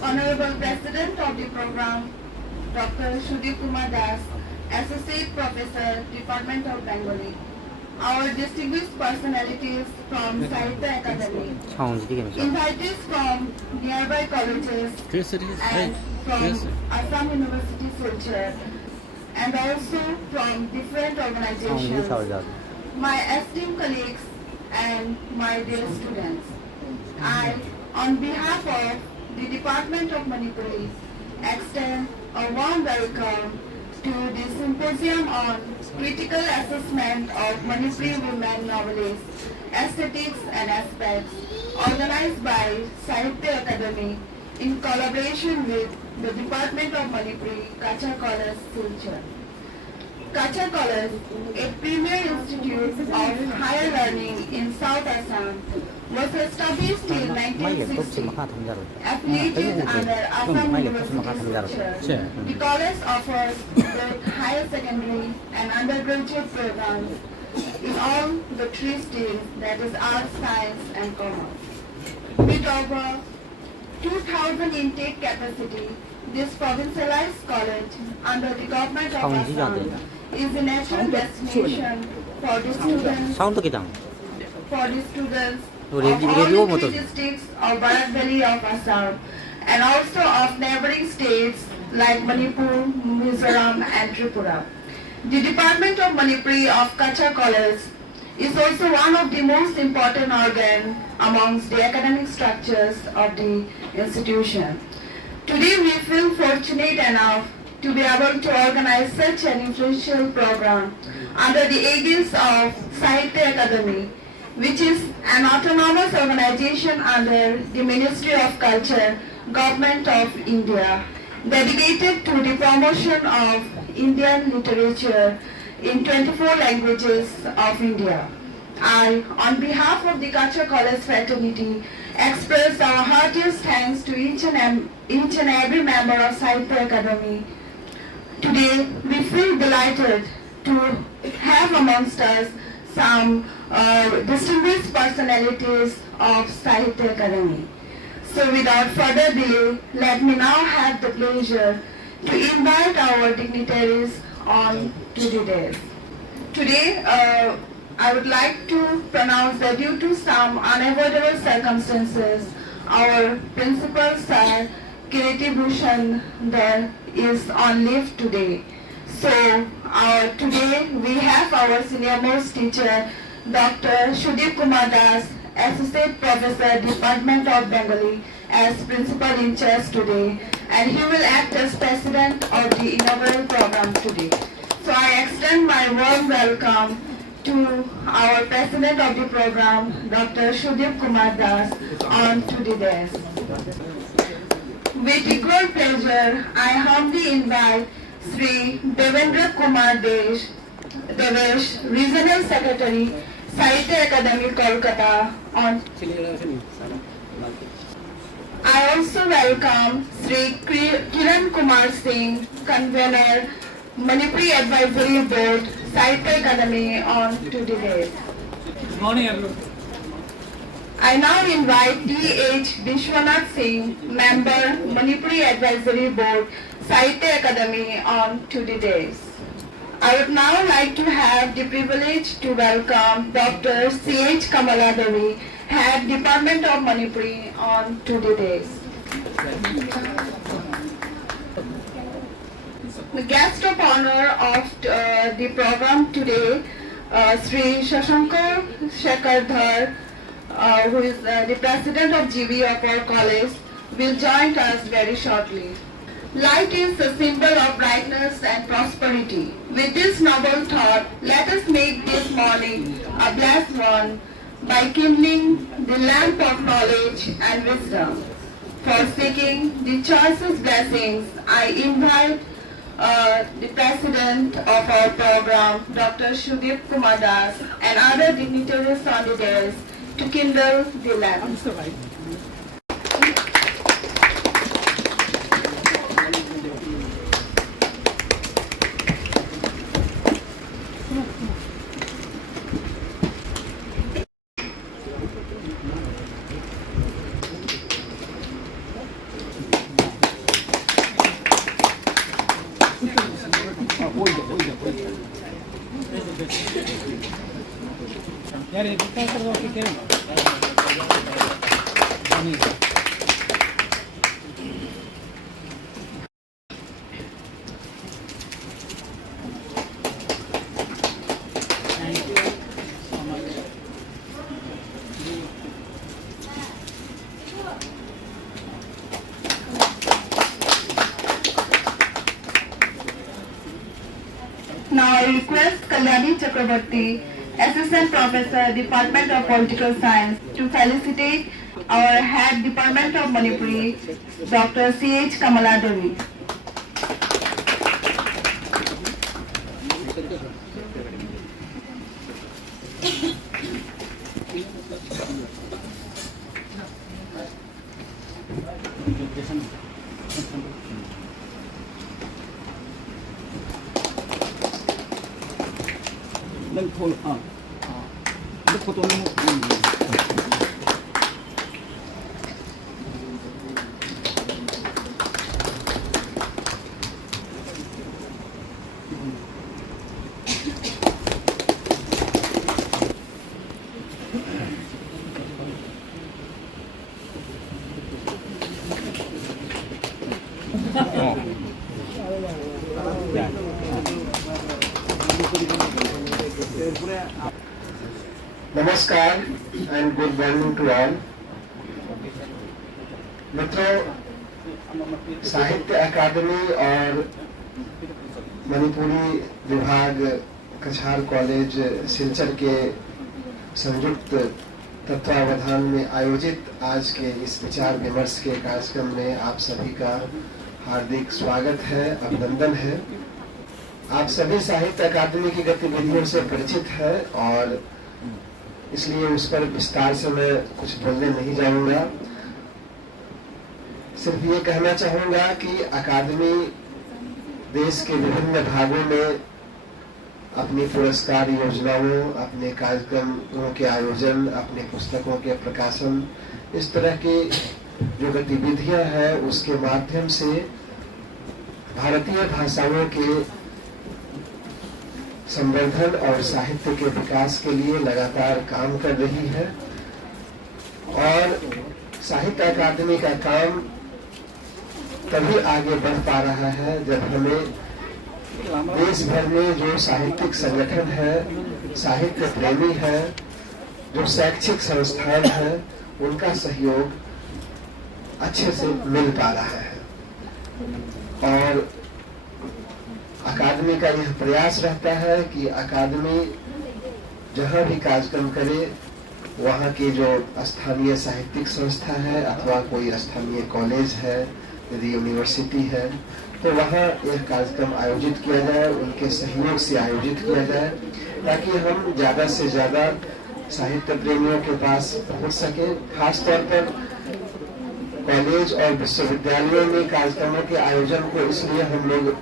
Honorable President of the program, Dr. Sudeep Kumar Devesh, Associate Professor, Department of Bengali. Our distinguished personalities from Sahitya Akademi, invitees from nearby colleges and from Assam University Silchar, and also from different organizations, my esteemed colleagues and my dear students. I, on behalf of the Department of Manipuri, extend a warm welcome to the Symposium on Critical Assessment of Manipuri Women Novelists, Aesthetics and Aspects, organized by Sahitya Akademi in collaboration with the Department of Manipuri, Cachar College, Silchar. Cachar College, a premier institute of higher learning in South Assam, was established in 1960, affiliated under Assam University. The college offers both higher secondary and undergraduate programs in all the three streams, that is arts, science and commerce. With over 2,000 intake capacity, this provincialized college under the government of Assam is a national destination for the students of all the three districts of Barak Valley of Assam and also of neighboring states like Manipur, Mizoram and Tripura. The Department of Manipuri of Cachar College is also one of the most important organs amongst the academic structures of the institution. Today we feel fortunate enough to be able to organize such an influential program under the aegis of Sahitya Akademi, which is an autonomous organization under the Ministry of Culture, Government of India, dedicated to the promotion of Indian literature in 24 languages of India. I, on behalf of the Cachar College fraternity, express our heartiest thanks to each and every member of Sahitya Akademi. Today, we feel delighted to have amongst us some distinguished personalities of Sahitya Akademi. So without further delay, let me now have the pleasure to invite our dignitaries on to the dais. Today, I would like to pronounce that due to some unavoidable circumstances, our principal sir, Kirti Bhushan, is on leave today. So today we have our senior most teacher, Dr. Sudeep Kumar Devesh, Associate Professor, Department of Bengali, as principal in charge today, and he will act as president of the inaugural program today. So I extend my warm welcome to our president of the program, Dr. Sudeep Kumar Devesh, on to the dais. With equal pleasure, I humbly invite Sri Devendra Kumar Devesh, Regional Secretary, Sahitya Akademi, Kolkata, on. I also welcome Sri Kirankumar Singh, Convener Manipuri Advisory Board, Sahitya Akademi, on to the dais. Good morning, everyone. I now invite D.H. Biswanath Singh, Member, Manipuri Advisory Board, Sahitya Akademi, on to the dais. I would now like to have the privilege to welcome Dr. C.H. Kamaladevi, Head, Department of Manipuri, on to the dais. The guest of honor of the program today, Sri Shashankar Shekhardhar, who is the president of GB of our college, will join us very shortly. Light is a symbol of brightness and prosperity. With this noble thought, let us make this morning a blessed one by kindling the lamp of knowledge and wisdom. For seeking the choicest blessings, I invite the president of our program, Dr. Sudeep Kumar Devesh, and other dignitaries on the dais to kindle the lamp. Now I request Kalyani Chakrabarti, Assistant Professor, Department of Political Science, to felicitate our Head Department of Manipuri, Dr. C.H. Kamaladevi. नमस्कार and good morning to all. मित्रों, साहित्य अकादमी और मणिपुरी विभाग कछार college Silchar के संयुक्त तत्वावधान में आयोजित आज के इस विचार विमर्श के कार्यक्रम में आप सभी का हार्दिक स्वागत है, अभिनंदन है। आप सभी साहित्य अकादमी की गतिविधियों से परिचित है और इसलिए उस पर विस्तार से मैं कुछ बोलने नहीं जाऊंगा। सिर्फ ये कहना चाहूंगा कि अकादमी देश के विभिन्न भागों में अपनी पुरस्कार योजनाओं, अपने कार्यक्रमों के आयोजन, अपने पुस्तकों के प्रकाशन, इस तरह की जो गतिविधियां हैं उसके माध्यम से भारतीय भाषाओं के संवर्धन और साहित्य के विकास के लिए लगातार काम कर रही है। और साहित्य अकादमी का काम तभी आगे बढ़ पा रहा है जब हमें देश भर में जो साहित्यिक संगठन है, साहित्य प्रेमी है, जो शैक्षिक संस्थान है, उनका सहयोग अच्छे से मिल पा रहा है। और अकादमी का यह प्रयास रहता है कि अकादमी जहां भी कार्यक्रम करे वहां की जो स्थानीय साहित्यिक संस्था है अथवा कोई स्थानीय कॉलेज है, यदि यूनिवर्सिटी है, तो वहां यह कार्यक्रम आयोजित किया जाए, उनके सहयोग से आयोजित किया जाए, ताकि हम ज्यादा से ज्यादा साहित्य प्रेमियों के पास पहुंच सके। खासतौर पर कॉलेज और विश्वविद्यालयों में कार्यक्रमों के आयोजन को इसलिए हम लोग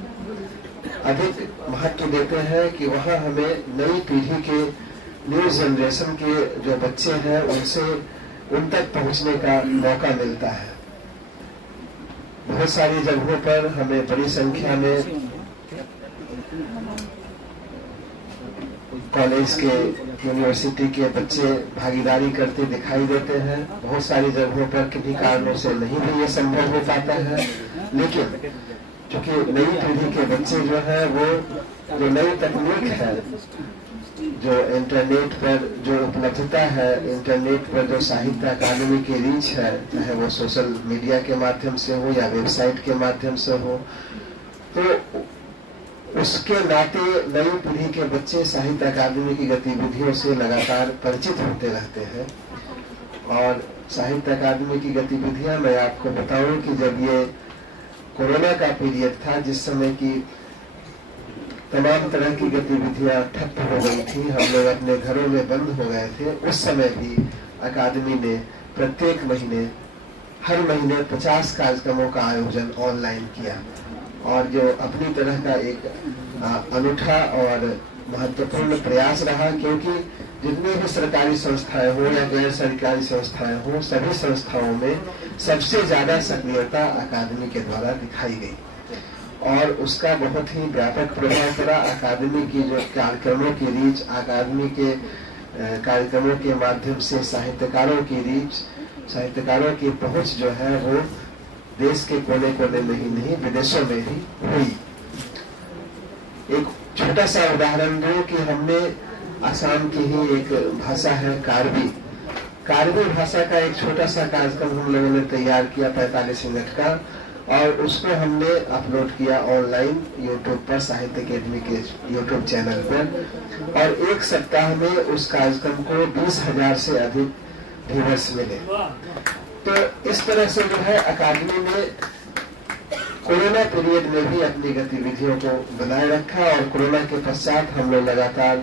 अधिक महत्व देते हैं कि वहां हमें नई पीढ़ी के, न्यू जनरेशन के जो बच्चे हैं उन तक पहुंचने का मौका मिलता है। बहुत सारी जगहों पर हमें बड़ी संख्या में कॉलेज के, यूनिवर्सिटी के बच्चे भागीदारी करते दिखाई देते हैं। बहुत सारी जगहों पर किन्हीं कारणों से नहीं भी ये संभव हो पाता है, लेकिन क्योंकि नई पीढ़ी के बच्चे जो है वो जो नई तकनीक है, जो इंटरनेट पर जो उपलब्धता है, इंटरनेट पर जो साहित्य अकादमी की रीच है, चाहे वो सोशल मीडिया के माध्यम से हो या वेबसाइट के माध्यम से हो, तो उसके नाते नई पीढ़ी के बच्चे साहित्य अकादमी की गतिविधियों से लगातार परिचित होते रहते हैं। और साहित्य अकादमी की गतिविधियां मैं आपको बताऊं कि जब ये कोरोना का पीरियड था, जिस समय की तमाम तरह की गतिविधियां ठप हो गई थी, हम लोग अपने घरों में बंद हो गए थे, उस समय भी अकादमी ने प्रत्येक महीने, हर महीने 50 कार्यक्रमों का आयोजन ऑनलाइन किया। और जो अपनी तरह का एक अनूठा और महत्वपूर्ण प्रयास रहा, क्योंकि जितनी भी सरकारी संस्थाएं हो या गैर सरकारी संस्थाएं हो, सभी संस्थाओं में सबसे ज्यादा सक्रियता अकादमी के द्वारा दिखाई गई और उसका बहुत ही व्यापक प्रभाव पड़ा। अकादमी की जो कार्यक्रमों की रीच, अकादमी के कार्यक्रमों के माध्यम से साहित्यकारों की रीच, साहित्यकारों की पहुंच जो है वो देश के कोने कोने में ही नहीं विदेशों में ही हुई। एक छोटा सा उदाहरण दो कि हमने असम की ही एक भाषा है कार्बी भाषा का एक छोटा सा कार्यक्रम हम लोगों ने तैयार किया 45 मिनट का, और उसको हमने अपलोड किया ऑनलाइन यूट्यूब पर, साहित्य अकेडमी के यूट्यूब चैनल पर, और एक सप्ताह में उस कार्यक्रम को 20,000 से अधिक व्यूअर्स मिले। तो इस तरह से जो है अकादमी ने कोरोना पीरियड में भी अपनी गतिविधियों को बनाए रखा, और कोरोना के पश्चात हम लोग लगातार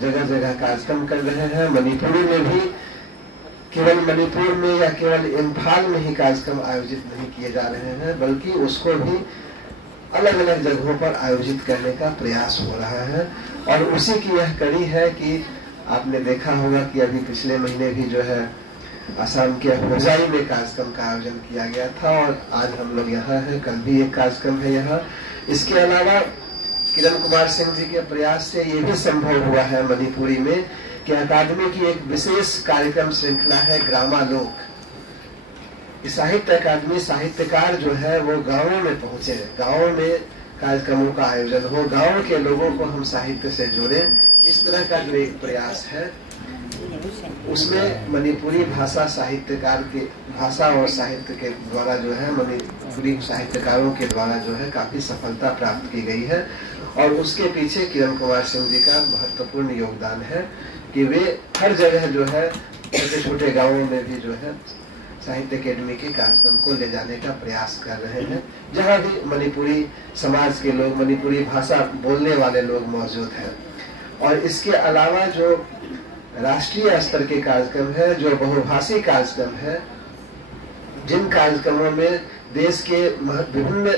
जगह जगह कार्यक्रम कर रहे हैं। मणिपुरी में भी केवल मणिपुर में या केवल इम्फाल में ही कार्यक्रम आयोजित नहीं किए जा रहे हैं, बल्कि उसको भी अलग अलग जगहों पर आयोजित करने का प्रयास हो रहा है। और उसी की यह कड़ी है कि आपने देखा होगा कि अभी पिछले महीने भी जो है असम के होजाई में कार्यक्रम का आयोजन किया गया था, और आज हम लोग यहाँ हैं, कल भी एक कार्यक्रम है यहाँ। इसके अलावा किरण कुमार सिंह जी के प्रयास से ये भी संभव हुआ है मणिपुरी में कि अकादमी की एक विशेष कार्यक्रम श्रृंखला है ग्रामालोक। साहित्य अकादमी साहित्यकार जो है वो गांवों में पहुंचे, गांवों में कार्यक्रमों का आयोजन हो, गांव के लोगों को हम साहित्य से जोड़ें, इस तरह का जो एक प्रयास है उसमें मणिपुरी भाषा साहित्यकार के भाषा और साहित्य के द्वारा जो है मणिपुरी साहित्यकारों के द्वारा जो है काफी सफलता प्राप्त की गई है। और उसके पीछे किरण कुमार सिंह जी का महत्वपूर्ण योगदान है कि वे हर जगह जो है छोटे छोटे गांवों में भी जो है साहित्य अकेडमी के कार्यक्रम को ले जाने का प्रयास कर रहे हैं, जहां भी मणिपुरी समाज के लोग, मणिपुरी भाषा बोलने वाले लोग मौजूद हैं। और इसके अलावा जो राष्ट्रीय स्तर के कार्यक्रम है, जो बहुभाषी कार्यक्रम है, जिन कार्यक्रमों में देश के विभिन्न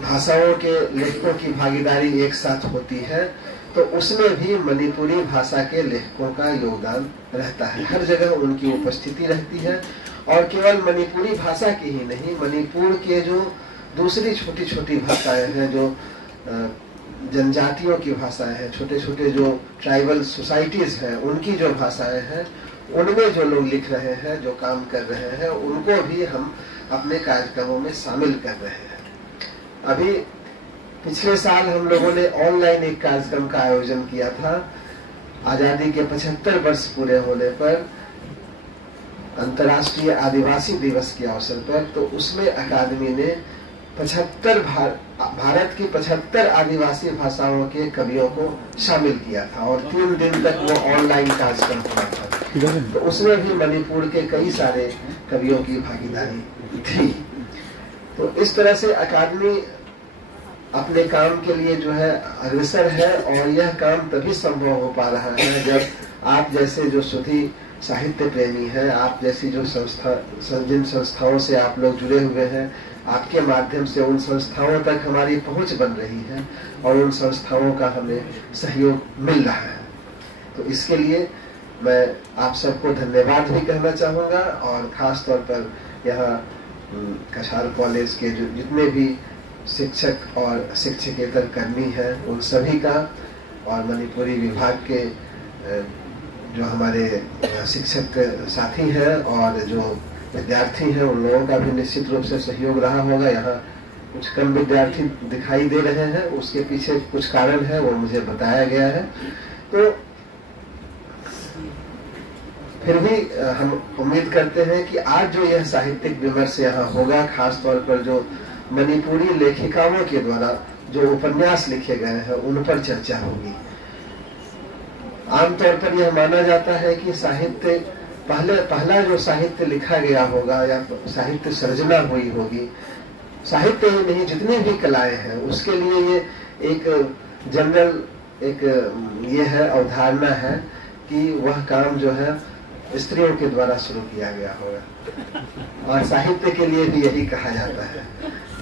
भाषाओं के लेखकों की भागीदारी एक साथ होती है, तो उसमें भी मणिपुरी भाषा के लेखकों का योगदान रहता है। हर जगह उनकी उपस्थिति रहती है, और केवल मणिपुरी भाषा की ही नहीं, मणिपुर के जो दूसरी छोटी छोटी भाषाएं हैं, जो जनजातियों की भाषाएं हैं, छोटे छोटे जो ट्राइबल सोसाइटीज हैं, उनकी जो भाषाएं हैं, उनमें जो लोग लिख रहे हैं, जो काम कर रहे हैं, उनको भी हम अपने कार्यक्रमों में शामिल कर रहे हैं। अभी पिछले साल हम लोगों ने ऑनलाइन एक कार्यक्रम का आयोजन किया था आजादी के 75 वर्ष पूरे होने पर, अंतर्राष्ट्रीय आदिवासी दिवस के अवसर पर। तो उसमें अकादमी ने 75 भारत की 75 आदिवासी भाषाओं के कवियों को शामिल किया था, और 3 दिन तक वो ऑनलाइन कार्यक्रम हुआ था। तो उसमें भी मणिपुर के कई सारे कवियों की भागीदारी थी। तो इस तरह से अकादमी अपने काम के लिए जो है अग्रसर है, और यह काम तभी संभव हो पा रहा है जब आप जैसे जो सुधी साहित्य प्रेमी हैं, आप जैसी जो जिन संस्थाओं से आप लोग जुड़े हुए हैं, आपके माध्यम से उन संस्थाओं तक हमारी पहुंच बन रही है, और उन संस्थाओं का हमें सहयोग मिल रहा है। तो इसके लिए मैं आप सबको धन्यवाद भी कहना चाहूँगा, और खास तौर पर यहाँ कछार कॉलेज के जो जितने भी शिक्षक और शिक्षकेतर कर्मी हैं, उन सभी का, और मणिपुरी विभाग के जो हमारे शिक्षक साथी हैं और जो विद्यार्थी हैं, उन लोगों का भी निश्चित रूप से सहयोग रहा होगा। यहाँ कुछ कम विद्यार्थी दिखाई दे रहे हैं, उसके पीछे कुछ कारण है, वो मुझे बताया गया है। तो फिर भी हम उम्मीद करते हैं कि आज जो यह साहित्यिक विमर्श यहाँ होगा, खास तौर पर जो मणिपुरी लेखिकाओं के द्वारा जो उपन्यास लिखे गए हैं, उन पर चर्चा होगी। आमतौर पर यह माना जाता है कि साहित्य पहला जो साहित्य लिखा गया होगा या साहित्य सर्जना हुई होगी, साहित्य ही नहीं जितनी भी कलाएं हैं, उसके लिए ये एक जनरल एक ये है अवधारणा है कि वह काम जो है स्त्रियों के द्वारा शुरू किया गया होगा। और साहित्य के लिए भी यही कहा जाता है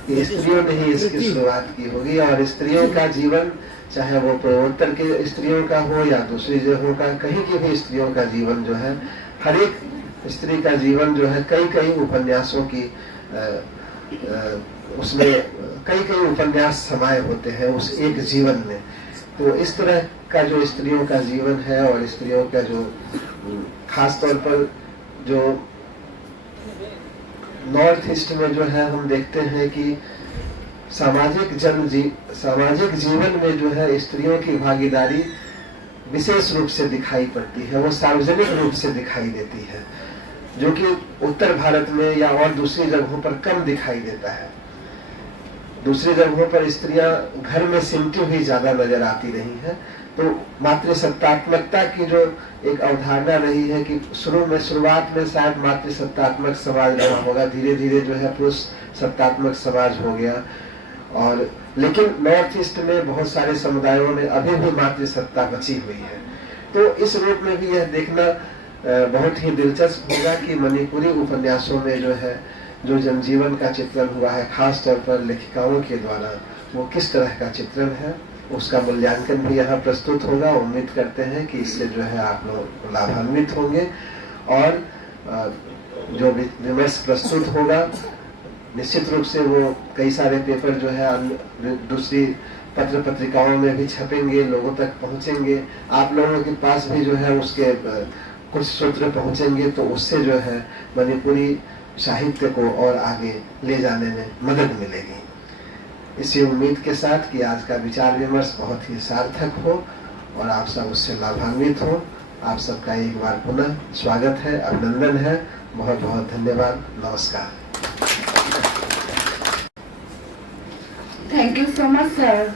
कि स्त्रियों ने ही इसकी शुरुआत की होगी, और स्त्रियों का जीवन, चाहे वो पूर्वोत्तर के स्त्रियों का हो या दूसरी जगहों का, कहीं की भी स्त्रियों का जीवन जो है, हर एक स्त्री का जीवन जो है कई कई उपन्यासों की उसमें कई कई उपन्यास समाये होते हैं उस एक जीवन में। तो इस तरह का जो स्त्रियों का जीवन है और स्त्रियों का जो खास तौर पर जो नॉर्थ ईस्ट में जो है हम देखते हैं कि सामाजिक जीवन में जो है स्त्रियों की भागीदारी विशेष रूप से दिखाई पड़ती है, वो सार्वजनिक रूप से दिखाई देती है, जो कि उत्तर भारत में या और दूसरी जगहों पर कम दिखाई देता है। दूसरी जगहों पर स्त्रियां घर में सिमटी हुई ज्यादा नजर आती रही हैं। तो मातृसत्तात्मकता की जो एक अवधारणा रही है कि शुरुआत में शायद मातृसत्तात्मक समाज रहा होगा, धीरे धीरे जो है पुरुष सत्तात्मक समाज हो गया। और लेकिन नॉर्थ ईस्ट में बहुत सारे समुदायों में अभी भी मातृसत्ता बची हुई है। तो इस रूप में भी यह देखना बहुत ही दिलचस्प होगा कि मणिपुरी उपन्यासों में जो है जो जनजीवन का चित्रण हुआ है, खास तौर पर लेखिकाओं के द्वारा, वो किस तरह का चित्रण है, उसका मूल्यांकन भी यहाँ प्रस्तुत होगा। उम्मीद करते हैं कि इससे जो है आप लोग लाभान्वित होंगे और जो विमर्श प्रस्तुत होगा निश्चित रूप से वो कई सारे पेपर जो है दूसरी पत्र पत्रिकाओं में भी छपेंगे, लोगों तक पहुंचेंगे, आप लोगों के पास भी जो है उसके कुछ सूत्र पहुंचेंगे, तो उससे जो है मणिपुरी साहित्य को और आगे ले जाने में मदद मिलेगी। इसी उम्मीद के साथ कि आज का विचार विमर्श बहुत ही सार्थक हो और आप सब उससे लाभान्वित हो। आप सबका एक बार पुनः स्वागत है, अभिनंदन है। बहुत बहुत धन्यवाद। नमस्कार। Thank you so much, sir,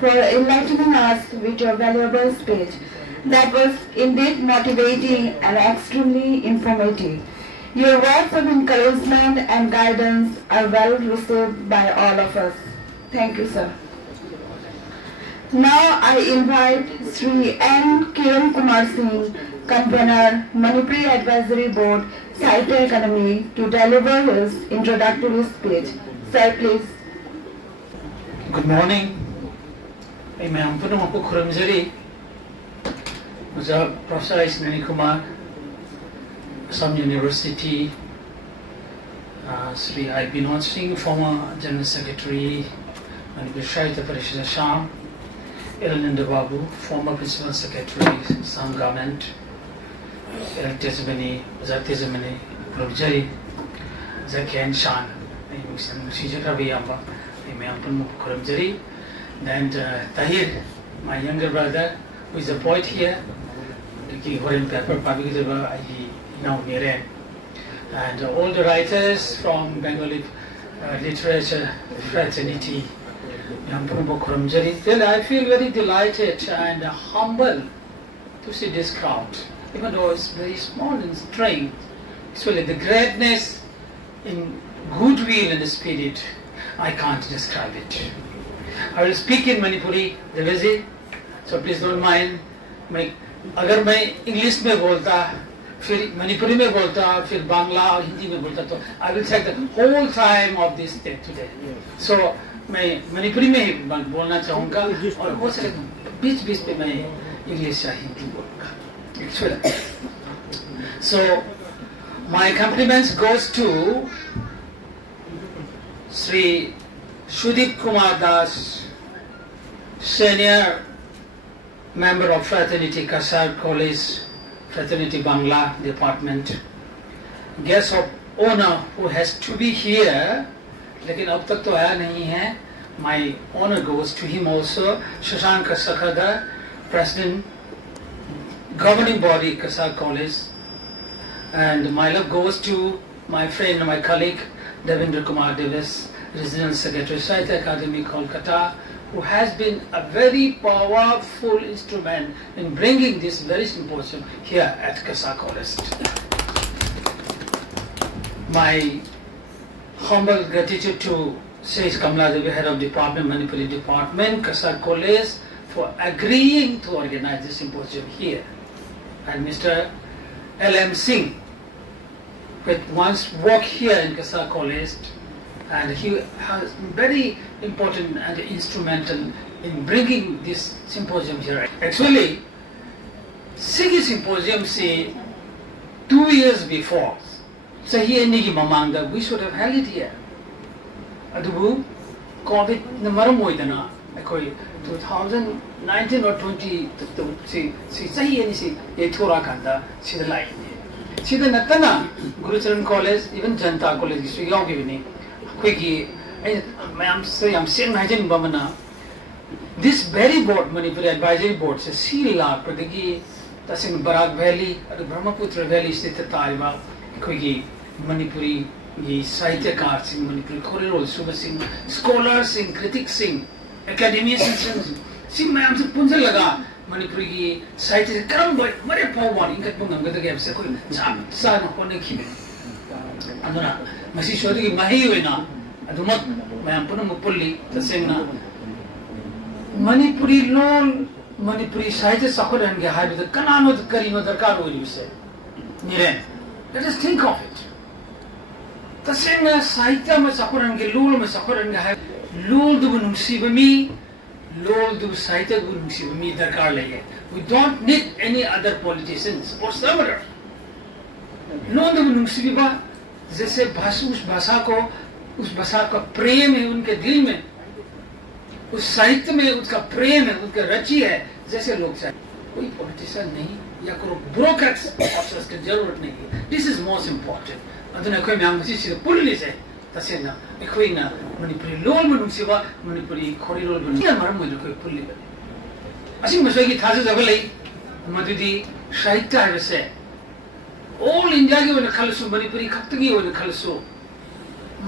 for enlightening us with your valuable speech. That was indeed motivating and extremely informative. Your words of encouragement and guidance are well received by all of us. Thank you, sir. Now I invite Sri N. Kirankumar Singh, Convener Manipuri Advisory Board, Sahitya Akademi, to deliver his introductory speech. Sir, please. Good morning. मैं आपको खुरमजरी मुझे professor Ismail Kumar Assam University, Sri I. Biswanath Singh, former General Secretary, Manipur Sahitya Parishad Assam, Elananda Babu, former Principal Secretary, Assam Government, Tezmani, Tezmani, Kurumjari, Zakian Shan, and Tahir, my younger brother, who is a poet here, now near and all the writers from Bengali literature fraternity. Well, I feel very delighted and humble to see this crowd, even though it's very small in strength. It's really the greatness in goodwill and spirit. I can't describe it. I will speak in Manipuri, Devesh, so please don't mind. अगर मैं English में बोलता, फिर मणिपुरी में बोलता, फिर बांग्ला और हिंदी में बोलता, तो I will take the whole time of this day today. So मैं मणिपुरी में ही बोलना चाहूँगा और हो सके बीच-बीच पे मैं इंग्लिश या हिंदी बोलूँगा. So my compliments goes to Sri Sudeep Kumar Das, senior member of fraternity Cachar College, fraternity Bangla department, guest of honor who has to be here, लेकिन अब तक तो आया नहीं है. My honor goes to him also, Shashanka Sakhada, president, governing body Cachar College, and my love goes to my friend, my colleague Devendra Kumar Devesh, regional secretary Sahitya Akademi, Kolkata, who has been a very powerful instrument in bringing this very symposium here at Cachar College. My humble gratitude to Secy Kamala, head of department, Manipuri department, Cachar College, for agreeing to organize this symposium here. And Mr. L.M. Singh, who once worked here in Cachar College, and he has been very important and instrumental in bringing this symposium here. Actually, Secy Symposium say 2 years before, Sahi Nigi Mamanga, we should have held it here. Adubu, COVID na maram oiduna, ꯑꯩꯈꯣꯏ 2019 or 20 ꯁꯤ ꯆꯍꯤ ꯑꯅꯤꯁꯤ ꯌꯩꯊꯣꯔꯛꯑꯀꯥꯟꯗ ꯁꯤꯗ ꯂꯥꯛꯏꯅꯤ ꯁꯤꯗ ꯅꯠꯇꯅ ꯒꯨꯔꯨꯆꯔꯟ college even Janata ꯀꯣꯂꯦꯖꯒꯤꯁꯨ ꯌꯥꯎꯈꯤꯕꯅꯤ ꯑꯩꯈꯣꯏꯒꯤ ꯑꯩꯅ ꯃꯌꯥꯝꯁꯦ ꯌꯥꯝ ꯁꯦꯡꯅ ꯍꯥꯏꯖꯅꯤꯡꯕ ꯑꯃꯅ this very board Manipuri Advisory Board se si lakpadagi tasing Barak Valley adu Brahmaputra Valley state taiba ekhoi Manipuri gi Sahitya Akademi sing Manipuri khorerol suba sing scholars sing critics sing academicians sing mayam se punjal laga Manipuri gi Sahitya karam boy mare pawwan ingat bungam gada ge se koi cham sa na hone khibe aduna masi shodi gi mahi wena adumat mayam punam pulli tasengna Manipuri lol Manipuri Sahitya Sakharan ge haidu kanano karino darkar oi se niren let us think of it tasena Sahitya ma Sakharan ge lol ma Sakharan ge hai lol du nungsi bami lol du Sahitya du nungsi bami darkar lege we don't need any other politicians or similar lol du nungsi ba जैसे उस भाषा का प्रेम है उनके दिल में उस साहित्य में उसका प्रेम है उसका रुचि है जैसे लोग चाहे कोई पॉलिटिशियन नहीं या कोई ब्यूरोक्रेट्स अफसर्स की जरूरत नहीं है दिस इज मोस्ट इम्पोर्टेंट अदुना कोई म्याम से पुल्ली से तसेना कोई ना मणिपुरी लोल मनुष्यवा मणिपुरी खोरिलोल मनुष्य मरम में कोई पुल्ली बने असिंग मसोई की थाजे जगह लई मधुदी साहित्य है वैसे ऑल इंडिया की वने खलसु मणिपुरी खत्तगी वने खलसु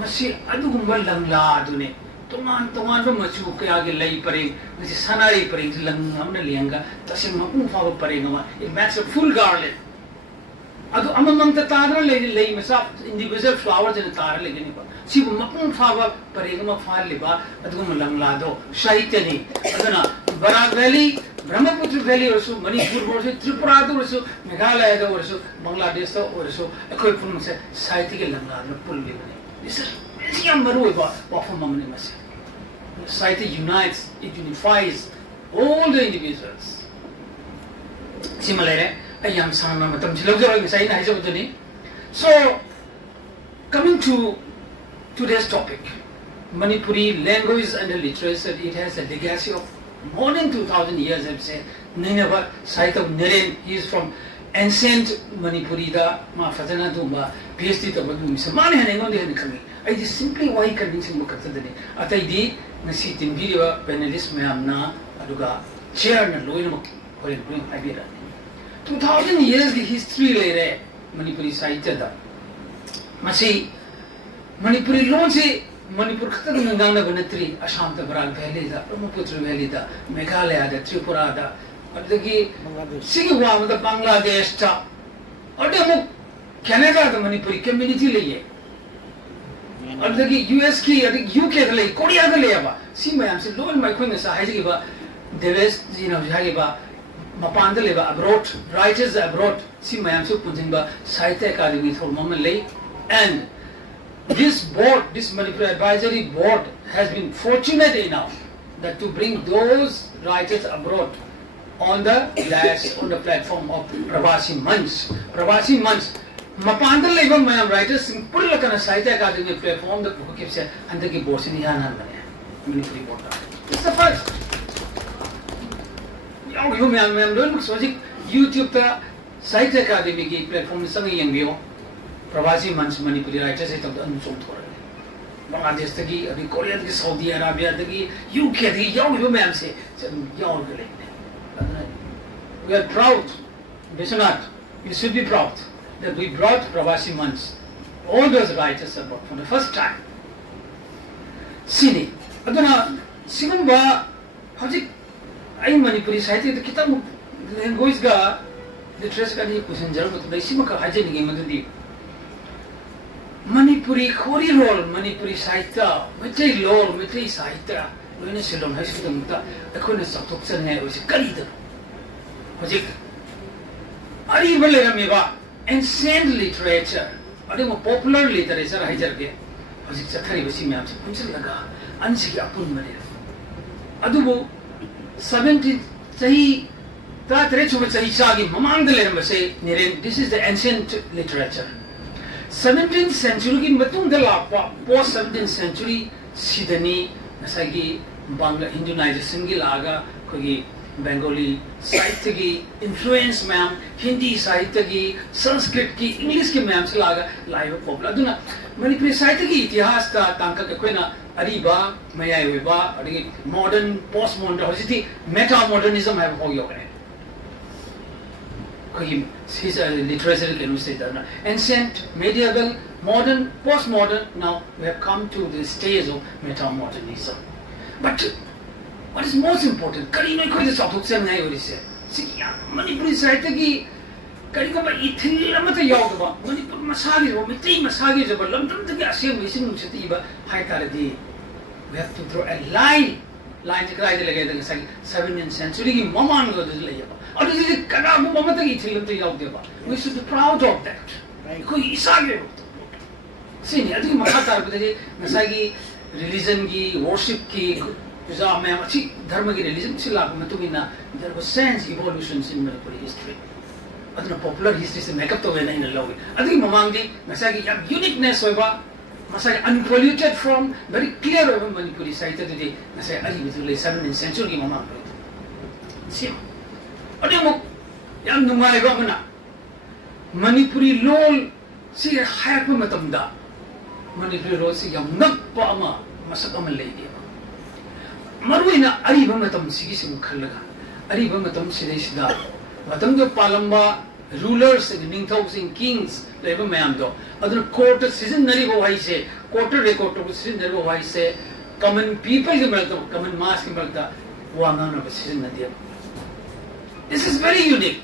मसी अदुगुंबा लंगला अदुने तोमान तोमान रो मचु के आगे लई परे जैसे सनारी परे लंग हमने लियांगा तसे मपु फाव परेगा इट मैक्स अ फुल गार्लेट अदु अममंग त तादर लई मसा इंडिविजुअल फ्लावर जन तार लेगनी पर सी मपु फाव परेगा म फाल लेबा अदुगुम लंगला दो साहित्य नि अदना बराक वैली ब्रह्मपुत्र वैली ओरसु मणिपुर ओरसु त्रिपुरा ओरसु मेघालय ओरसु बांग्लादेश ओरसु अखोय पुन से साहित्य के लंगला दो पुल ले दिस इज यम मरुय बा वाफम ममने मसे Society unites, it unifies all the individuals. Similarly, I am Sama Matam Chilogani. So, coming to today's topic, Manipuri language and literature, it has a legacy of more than 2,000 years, I would say. Nineva, site of Neren, he is from ancient Manipuri, the Mafatana Tumba, PhD to Bagum, Samani and Engon de Kami. I just simply why convincing Mukatadani. At I did. Nasi tinbiriwa panelist mayamna aduga chair na loina ko including ibira 2000 years the history lere Manipuri Sahitya da masi Manipuri law se Manipur khata ngang na banatri Assam ta Barak Valley da Brahmaputra Valley da Meghalaya da Tripura da adagi Singapore ma da Bangladesh ta adamu Canada da Manipuri community liye अदगी US की अदगी UK दले Korea दले बा सी मयाम से loan my खोन सा हाइजी बा देवेश जी ना हागे बा मपान दले बा अब्रोड राइटर्स अब्रोड सी मयाम से पुंजिन बा साहित्य अकादमी थोर मम ले and this board this Manipuri Advisory Board has been fortunate enough that to bring those writers abroad on the platform of Pravasi Manch Mapandal labor mayam writers simple lakana Sahitya Akademi platform the book keeps under the board in Yana Manipuri board. It's the first. You mayam don't so YouTube the Sahitya Akademi platform is something young view. Pravasi Manch Manipuri writers it of the unsung Torah. Bangladesh the Gi, Korea, the Saudi Arabia, the Gi, UK, the young mayam say, young. We are proud, Biswanath, you should be proud. That we brought Pravasi Manch, all those writers about for the first time. Sini, aduna Sigumba, Hajik, I Manipuri Sahitya the Kitam language ga literature ka ni kusin jaro to dai simaka hajeni ge madudi. Manipuri khori role Manipuri Sahitya, Metai lore, Metai Sahitya, loine silom hai sitam ta akhone satok chane oise kali da. Hajik ari bale ga meba ancient literature, अरे वो popular literature है जरके, अजिक चथरी बसी में आपसे कुछ लगा, अंशी क्या पुन मरे, अदु वो 17 सही तात्रे चुबे सही चागी ममांग दले नंबसे निरें this is the ancient literature, 17th century की मतुंग दलापा post 17th century सिडनी नसागी Bangla Hinduization ki laga kogi Bengali Sahitya ki influence ma'am Hindi Sahitya ki Sanskrit ki English ki ma'am se laga live popular aduna Manipuri Sahitya ki itihas ta tangka ka koina ariba mayai ba adi modern postmodern hositi meta modernism have ho yo ne kogi his literature can say that ancient medieval modern postmodern now we have come to the stage of meta modernism. But what is most important? Kari no koi sa thuk sem nai ori se. Sikia Manipuri Sahitya ki kari ko ba ithil amata yaw ba. Manipur masagi ro mitai masagi jo ba lamtam ta ki asem isin chati ba hai tare di. We have to draw a line to krai de lagai da sa 17th century ki maman go de lai ba. Aur is kana mo mamata ki ithil amata yaw de ba. We should be proud of that. Koi isagi ro. Sini adi makha tar ba de masagi religion ki worship ki Jam achi dharma ki religion si lagu matumina there was sense evolutions in Manipuri history. Aduna popular history se makeup to vena in lawi. Adi mamangdi masagi yam uniqueness hoiba masagi unpolluted from very clear over Manipuri Sahitya today masagi ali bitule 17th century ki mamang. Sim. Adi mo yam nungai go mana Manipuri lol si hayat pa matamda Manipuri lol si yam nakpa ama masak ama lady. Maruina ariba matam sigi sim khallaga ariba matam sidesida matam jo palamba rulers and mingthungsing kings leba mayam do aduna court season nari bo hai se court record to season nari bo hai se common people ke balta common mass ke balta wanga na season nadia. This is very unique.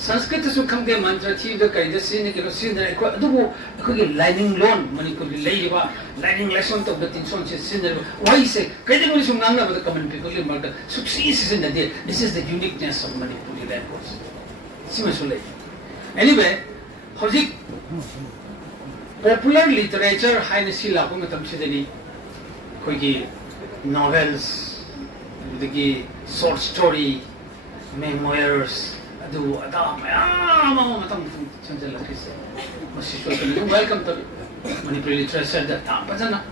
Sanskrit sukham ke mantra chi the kai the sin ke sin nari ko adugo ko ke lining loan Manipuri leiba lining lesson to the tinson sin nari why se kai de mo sung nang na the common people ke balta succeed season nadia. This is the uniqueness of Manipuri language. Sima sulai. Anyway, hojik popular literature haina sila ko matam sidani koi ki novels the short story memoirs adu ada ma matam chanjal lakise masiswa ko welcome to Manipuri literature da ta pajana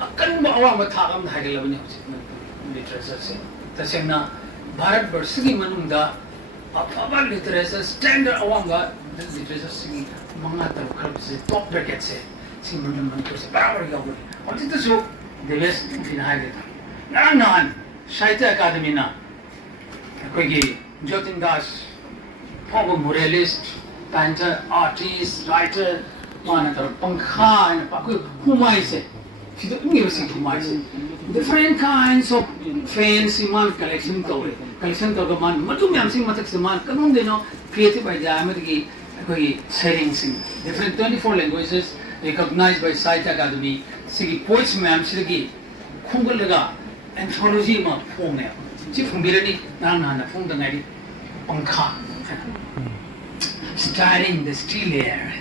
akan ba awa ma thagam thagela bani literature se tasena bharat barsh ki manungda afaba literature standard awanga literature sing manga tar kharab se top bracket se sing Manipur se barabar ga bani ati to so Devesh finai de nan Sahitya Akademi na koi ki Jotin Das former moralist painter artist writer mana tar pangkha and pakui humai se sido ngi se humai se different kinds of fans iman collection to man matu myam sing matak se man kanong de no creative idea amagi koi sharing sing different 24 languages recognized by Sahitya Akademi sigi poets myam sigi khungal laga anthology ma phong ne chi phungbirani na phong da ngai pangkha starring the still air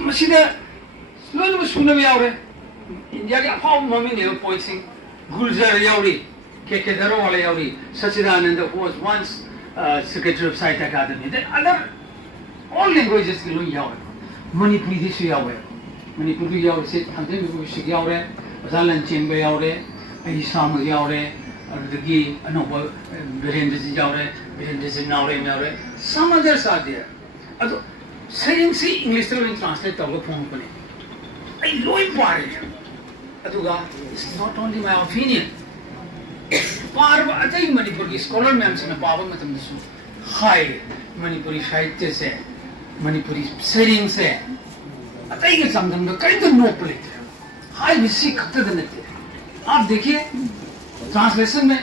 masida lolo suna yaure india ga phom mami ne poets sing Gulzar yauri ke daro wala yauri Sachidananda who was once secretary of Sahitya Akademi then other all languages lo yaure Manipuri this yaure Manipuri yaure se thande mi shi yaure bazalan chengba yaure Assam yaure adagi anoba Devendra yaure Devendra yaure some others are there ado saying see English lo translate to phone pane ai loi pare aduga it's not only my opinion parva atai Manipuri scholar ma'am se pawa matam disu hai Manipuri Sahitya se Manipuri saying se atai ke samdam da kai to no plate hai visi khata da nate आप देखिए translation में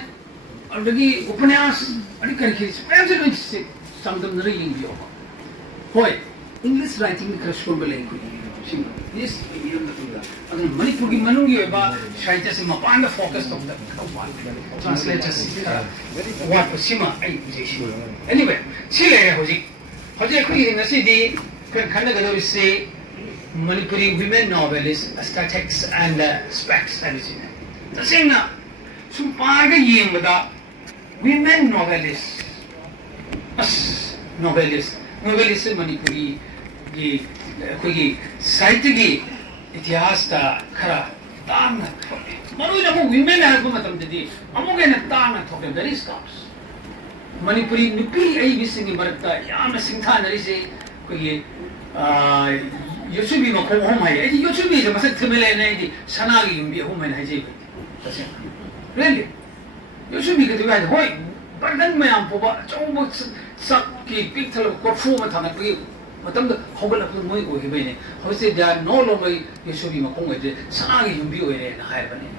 already उपन्यास अड़ी करके special से समदम नरे English होय English writing में crush को लेंगे सिंग दिस मीडियम में अगर मणिपुर की मनुंगी बा साहित्य से मपान the focus of the translators what सिमा आई जेसी एनीवे सिले होजी होजी कोई नसी दी खंड गदो से Manipuri women novelists, aesthetics and specs edition. The same now. Sumpaga yeng bada women novelists. Novelist Manipuri की कोई साहित्य की इतिहास का खरा तांग थोके मरुई ना women है को मतलब दीदी अमुके ना तांग थोके very scarce मणिपुरी नुपी आई विसिंग मरता याम सिंथा नरी से कोई योचुबी मखो होम है ये योचुबी जो मसक थमेले नहीं दी सनागी युम्बी होम है जी तसे really योचुबी के तो याद होई बर्दन में हम पोबा चौबो sak ki picture ko fu ma thang ki matam da hogala pu moi ko hi bene hoise dia no lo mai yesubi ma kong de sa gi yumbi oi re na hai bane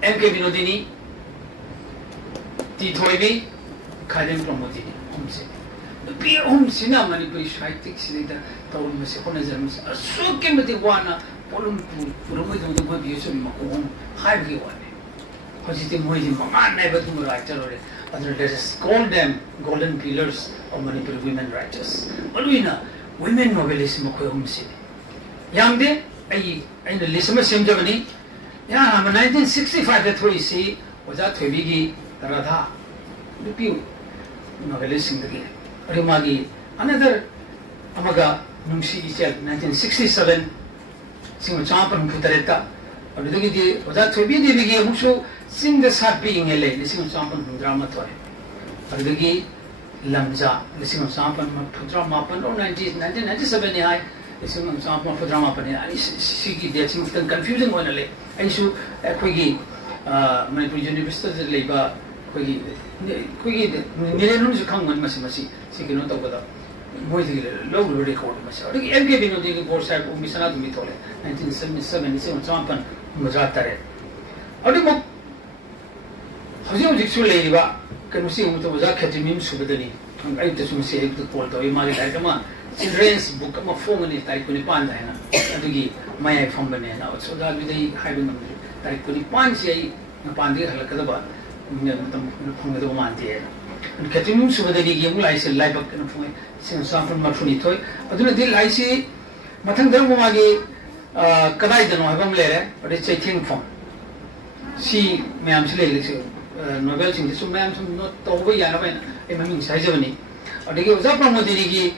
mk binodini ti thoibi khajem promotini homse pi homse na mani pi shaitik si da taw ma se kona jam sa so ke mate wana polum pu romoi da mo bi yesubi ma kong hai gi wane hoise ti moi ji ma nai ba tu ra chalo re let us call them golden pillars of Manipuri women writers. Oina women novelists mo ko humsi. Yamde ai na lisma semjabani. Ya ham 1965 da thoi si oja thobi gi radha lupi novelist singdagi. Rimagi another amaga nungsi ichel 1967 singo champan putareta. Adudagi di oja thobi di bigi musu Sing the Sapi in LA, listening to Sampan from Drama Toy. Adagi Lamja, listening to Sampan from Drama Pan, or 1997 high, listening to Sampan for Drama Pan. I see the confusion one LA. I should a quiggy Manipuri University labor, quiggy millions of come one massimasi, seeking not over the low record myself. I'm giving you the board side of Biswanath Mitole, 1977, listening to Sampan Muzatare. Audible. How's your jigsaw lady? Can we see what was a catamim subadani? I just want to say the port of Imaga, children's book, I'm a phone in it, I couldn't find Diana, and to give my from banana, so that with the hiding I couldn't find say, Pandi Halakadaba, the woman there. And catamim subadani gave I said, live up and from some from Mafunitoy, but do not I see Matangamagi Kadai don't have a letter, but it's a thing from. See, Ma'am Slay. Novel sing so ma'am not over Yanavan, a maming Sajavani. Or they give up on Modigi,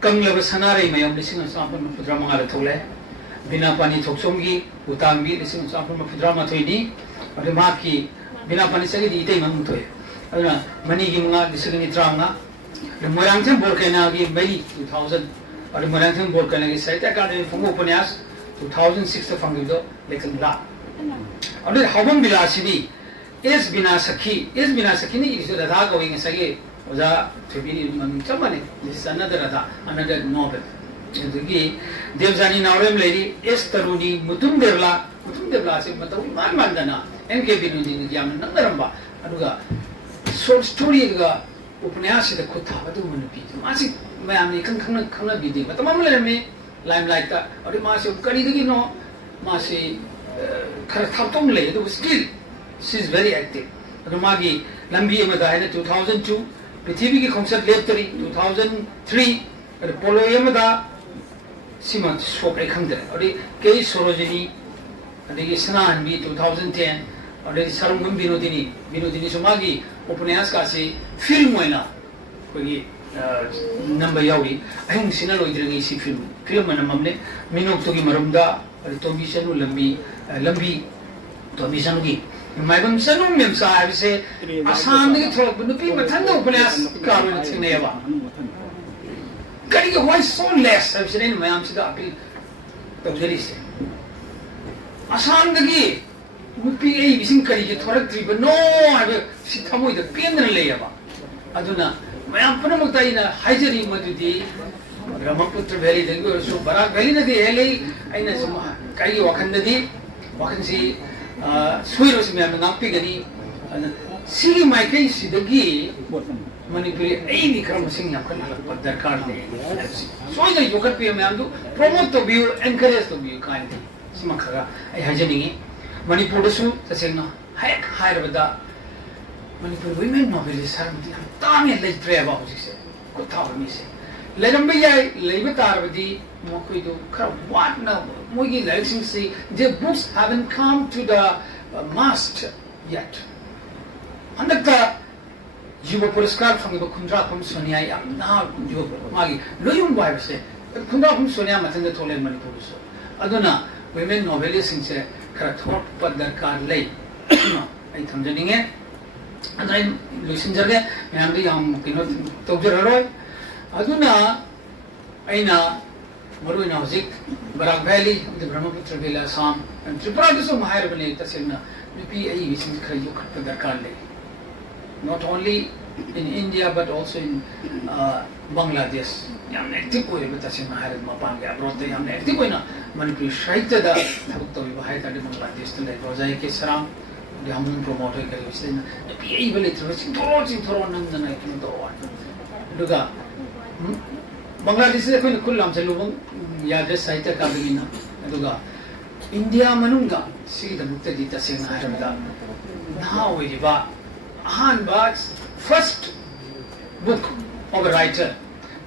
Kamla Sanare, my own listening sample of drama Tole, Binapani Toksongi, Utambi, listening sample of drama Toini, or the Maki, Binapani Sagi, eating Amutoy. Manigimanga, listening drama, the Morantan Volcanagi, May 2000, or the Morantan Volcanagi Sahitya Akademi from Upanyas, 2006 of Fangido, like a black. Or the Havan Bilasibi. Is Binasaki is the Radha going as again was a to be somebody. This is another novel. Devzani Nauram lady, Estaruni, Mutundevla, Matu Mandana, and gave in Yam Nandaramba, Aduga. Short story Upanyasi the Kota, Manapi. Masi, Mammy can be but the moment me, limelight, or the Masi of Karidino, Masi Karatum lady, there was still. She is very active. Ramagi Lambi Yamada 2002, Prithivi concert Leptari 2003, Polo Yamada Simon Swap Ekandre, or the K. Sorojini, and the Sana and B 2010, or the Sarum Binodini Somagi, Opanaskasi, film winner, number Yawi, I think Sinalo Idrisi film and a mamle, Minok Togi Marumda, or Tobi Sanu Lambi Tobi Sanugi. My Sanum Memsa, I say, Assam, the talk, but the people Tando Palace, Carmen Tineva. Getting a voice so less, I've said in my arms, the very same. Assam the gay would be a missing carriage, but no, I will sit come with the pin and layaba. Aduna, my Ampanamuta in a Hajari Madudi, Ramaputra Valley, the girls, so Barak Valley, the LA, I know some Kai Wakandadi, Wakansi. Sweetest me, I'm not piggy. See my case, the gay Manipuri, any crumb singing up their card. So that you can pay a man to promote to view, encourage to view kindly. Simakara, I had Jenny Manipurasu, the singer, heck, higher with that. Manipur women novelists are damn it, let's pray about it. Good tower, me say. Let them be a labor with the Mokido crowd. What now? Mogi Lexing say their books haven't come to the mast yet. And the you were prescribed from the Kundra from Sonia, now you Magi. Loyum virus say, Kundra from Sonia Matanga told Manipur. Aduna, women novelists in say, khara thokpa darkar lei ai thamjaninge adai luisinjarge mayamdi yam kino tawjararoi aduna aina maruina hojik Barak Valley the Brahmaputra Valley Assam and Tripura so mahir bane tasirna nupi ai bisin khara yokhatpa darkar lei not only in India but also in Bangladesh yam active koi bata sin mahir mapan ga abroad yam active koi na Manipuri Sahitya da thabuk tawi bahai ta Bangladesh to lai rojai ke saram yam promote kari usina nupi ai bale thoro nan nan ai kin to duga Bangladesh ko kullam chalubang yad Sahitya Akademi na duga India manunga si da mukta dita sin mahir da now we ba Hanba first book of a writer.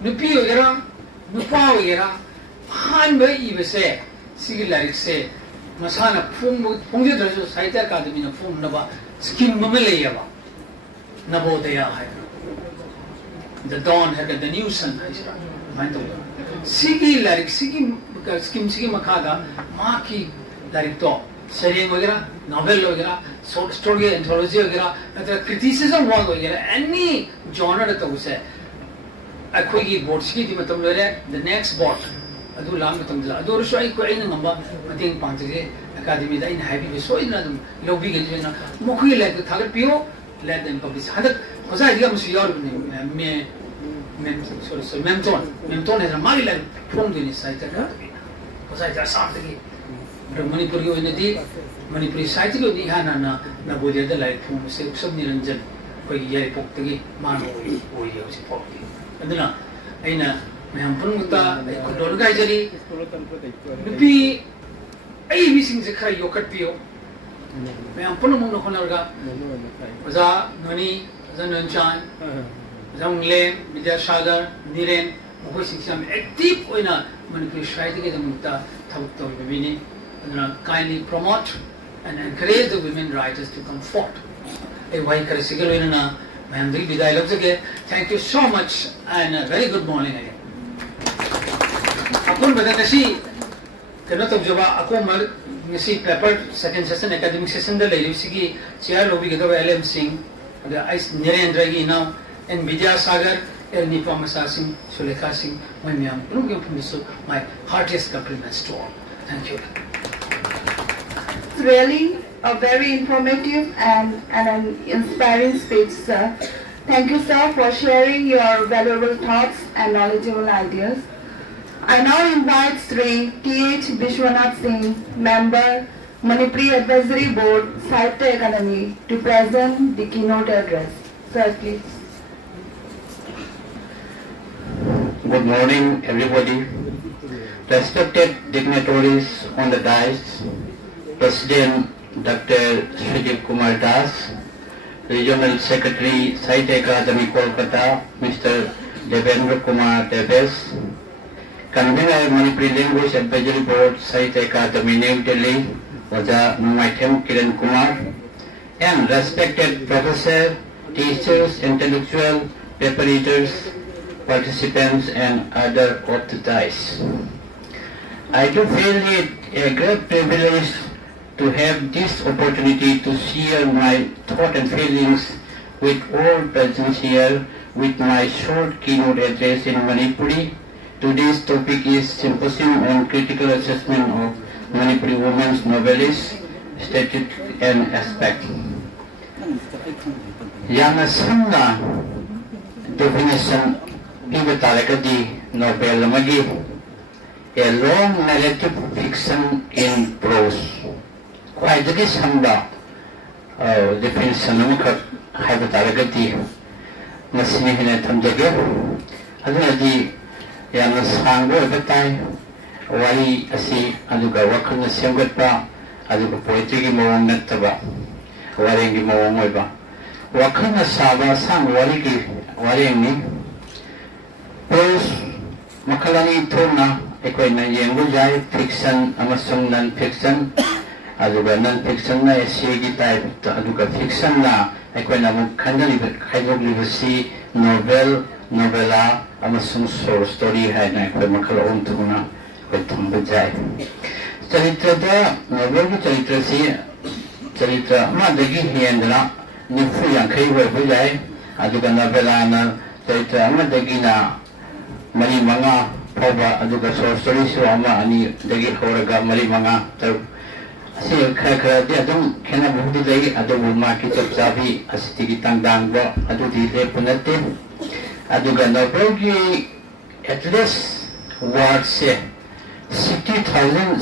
Nupi wagera, nupa wagera, Hanba ibase, sigi lyrics se, masana pungje drajo Sahitya Akademi na naba scheme mamaleyaba, Navodaya hai. The dawn had the new sun hai sira. Sigi lyrics, sigi makada, maki lyric to. Saying वगैरह novel वगैरह short story anthology वगैरह मतलब criticism work वगैरह any genre तो उसे अखोई की board की थी मतलब लोग the next board अदू लाम मतलब जला अदू रुशो आई कोई ना नंबर मतलब पांच के academy दा इन heavy भी सोई ना तुम लोग भी गए ना मुखी ले तो थाकर पियो let them publish हदक होता है दिया मुझे यार मैं memton है ना मारी ले फोन देने साइट का होता है जैसा आप देखिए Manipuri oinadi Manipuri Sahitya ko ihana na bodya da lai phum se sab niranjan koi yai poktagi man oi yo se pokti aduna aina mayam punmuta ko dorgai jari nupi ai bising se khara yokat pio mayam punmu no khonarga baza nani zanunchan zangle Vidyasagar Niren mokoi siksam active oina Manipuri Sahitya ke damukta thabuk to bibini kindly promote and encourage the women writers to come forth. Thank you so much and a very good morning again. Akun badakasi kano tabjaba akun mal ngasi paper second session academic session da lai sigi chair lobby gado LM Singh ada Ice Nirendra gi now and Vidyasagar El Nipam Singh Sulekha Singh Manyam my heartiest compliments to all. Thank you. It's really a very informative and an inspiring speech, sir. Thank you, sir, for sharing your valuable thoughts and knowledgeable ideas. I now invite Sri T.H. Biswanath Singh, Member, Manipuri Advisory Board, Sahitya Akademi, to present the keynote address. Sir, please. Good morning, everybody. Respected dignitaries on the dais, President Dr. Sudeep Kumar Das, Regional Secretary Sahitya Akademi Kolkata, Mr. Devendra Kumar Devesh, Convener Manipuri Language Advisory Board, Sahitya Akademi New Delhi, Raja Maitem Kirankumar, and respected professor, teachers, intellectual, paper readers, participants, and other of the dais. I do feel it a great privilege to have this opportunity to share my thoughts and feelings with all present here with my short keynote address in Manipuri. Today's topic is Symposium on Critical Assessment of Manipuri Women's Novelist, Status and Aspect. Yang Samna definition Pivatalakadi novel Magi, a long narrative fiction in prose. Quite the Samba definition of Habitalagati Masini Tamjaga. Adadi Yana Sango at the time, Wali Asi Aduga Wakan Sangapa, Aduga Poetry Mo Nataba, Waringi Mo Moiba. Wakana Saba Sang Wariki Waringi Prose Makalani Tona. Ekoina Yengujai fiction amasung non-fiction aduga non-fiction na SCG type aduga fiction na ekoina mukhandali khaidogli novel novella amasung short story hai na ekoi makhala ontuna ekoi thambujai Charitra Nobel Charitra Charitra Madagi Hiendra Nifu Yankai Webujai Aduga Novelana Charitra Madagina Mari Manga Poba Aduga Sorcery Suama Ani Dagi Horaga Mari Manga Si Kaka Diadum Kenabu Day Adu Market of Zabi Asitiki Tangdangba Adudi Lepunate Aduga Nobel at least what say 60,000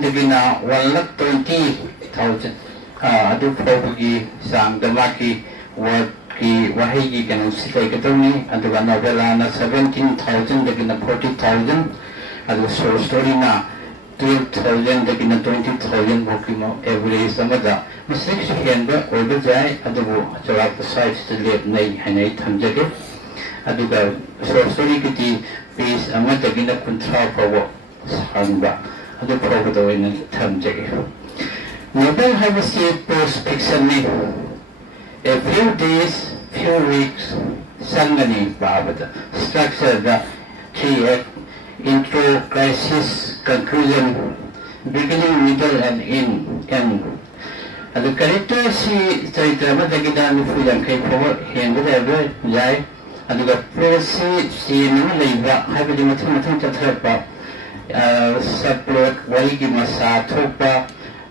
Degina 1,20,000 Adu Progi Sang Damaki what ki Wahigi can say Katoni Aduga Novelana 17,000 Degina 40,000 Adu so story na 12,000 Degina 20,000 Bokimo every Samada mistakes Hienda or the Jai Adu Charap sides to live Nay Hanay Tamjaki Aduga so story kiti piece Amatagina Kuntra Power Sangba Adu Provodo in Tamjaki. Nobel have a state post pixel a few days, few weeks, Sangani Babada structure the 3 intro, crisis, conclusion, beginning, middle, and end. And the character see Saitama Dagidan Fuyan came forward, he and whatever, Jai, and the press see Nula, having the mathematical Tatrapa, Saploak, Waigi Masa, Topa,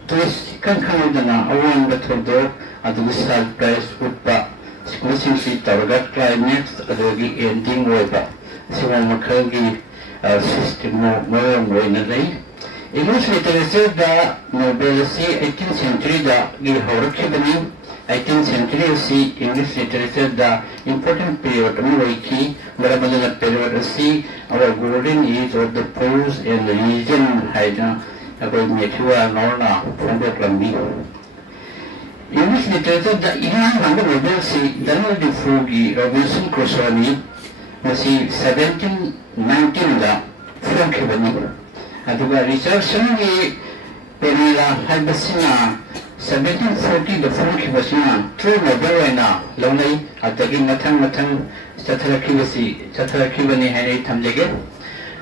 twist Kankanudana, Awan the Todo, and the Sal Price Utpa, squishing seat, Taragat climax, Adogi ending Weber, Simon Makalgi. System more way. English literature the Nobel see 18th century the houdokpa 18th century see English literature the important period Muiki Marabala period see our golden age of the prose and the religion haina about Metua Norna from the Klambi. English literature the Ihan Nobel see Donald Fugi Robinson Crusoe Masi 1719 da famkhi bani aduga research ni penila halbasina 1740 da famkhi basina true Nobel na lonai atagi mathang chatharakhi bani hanai thamjege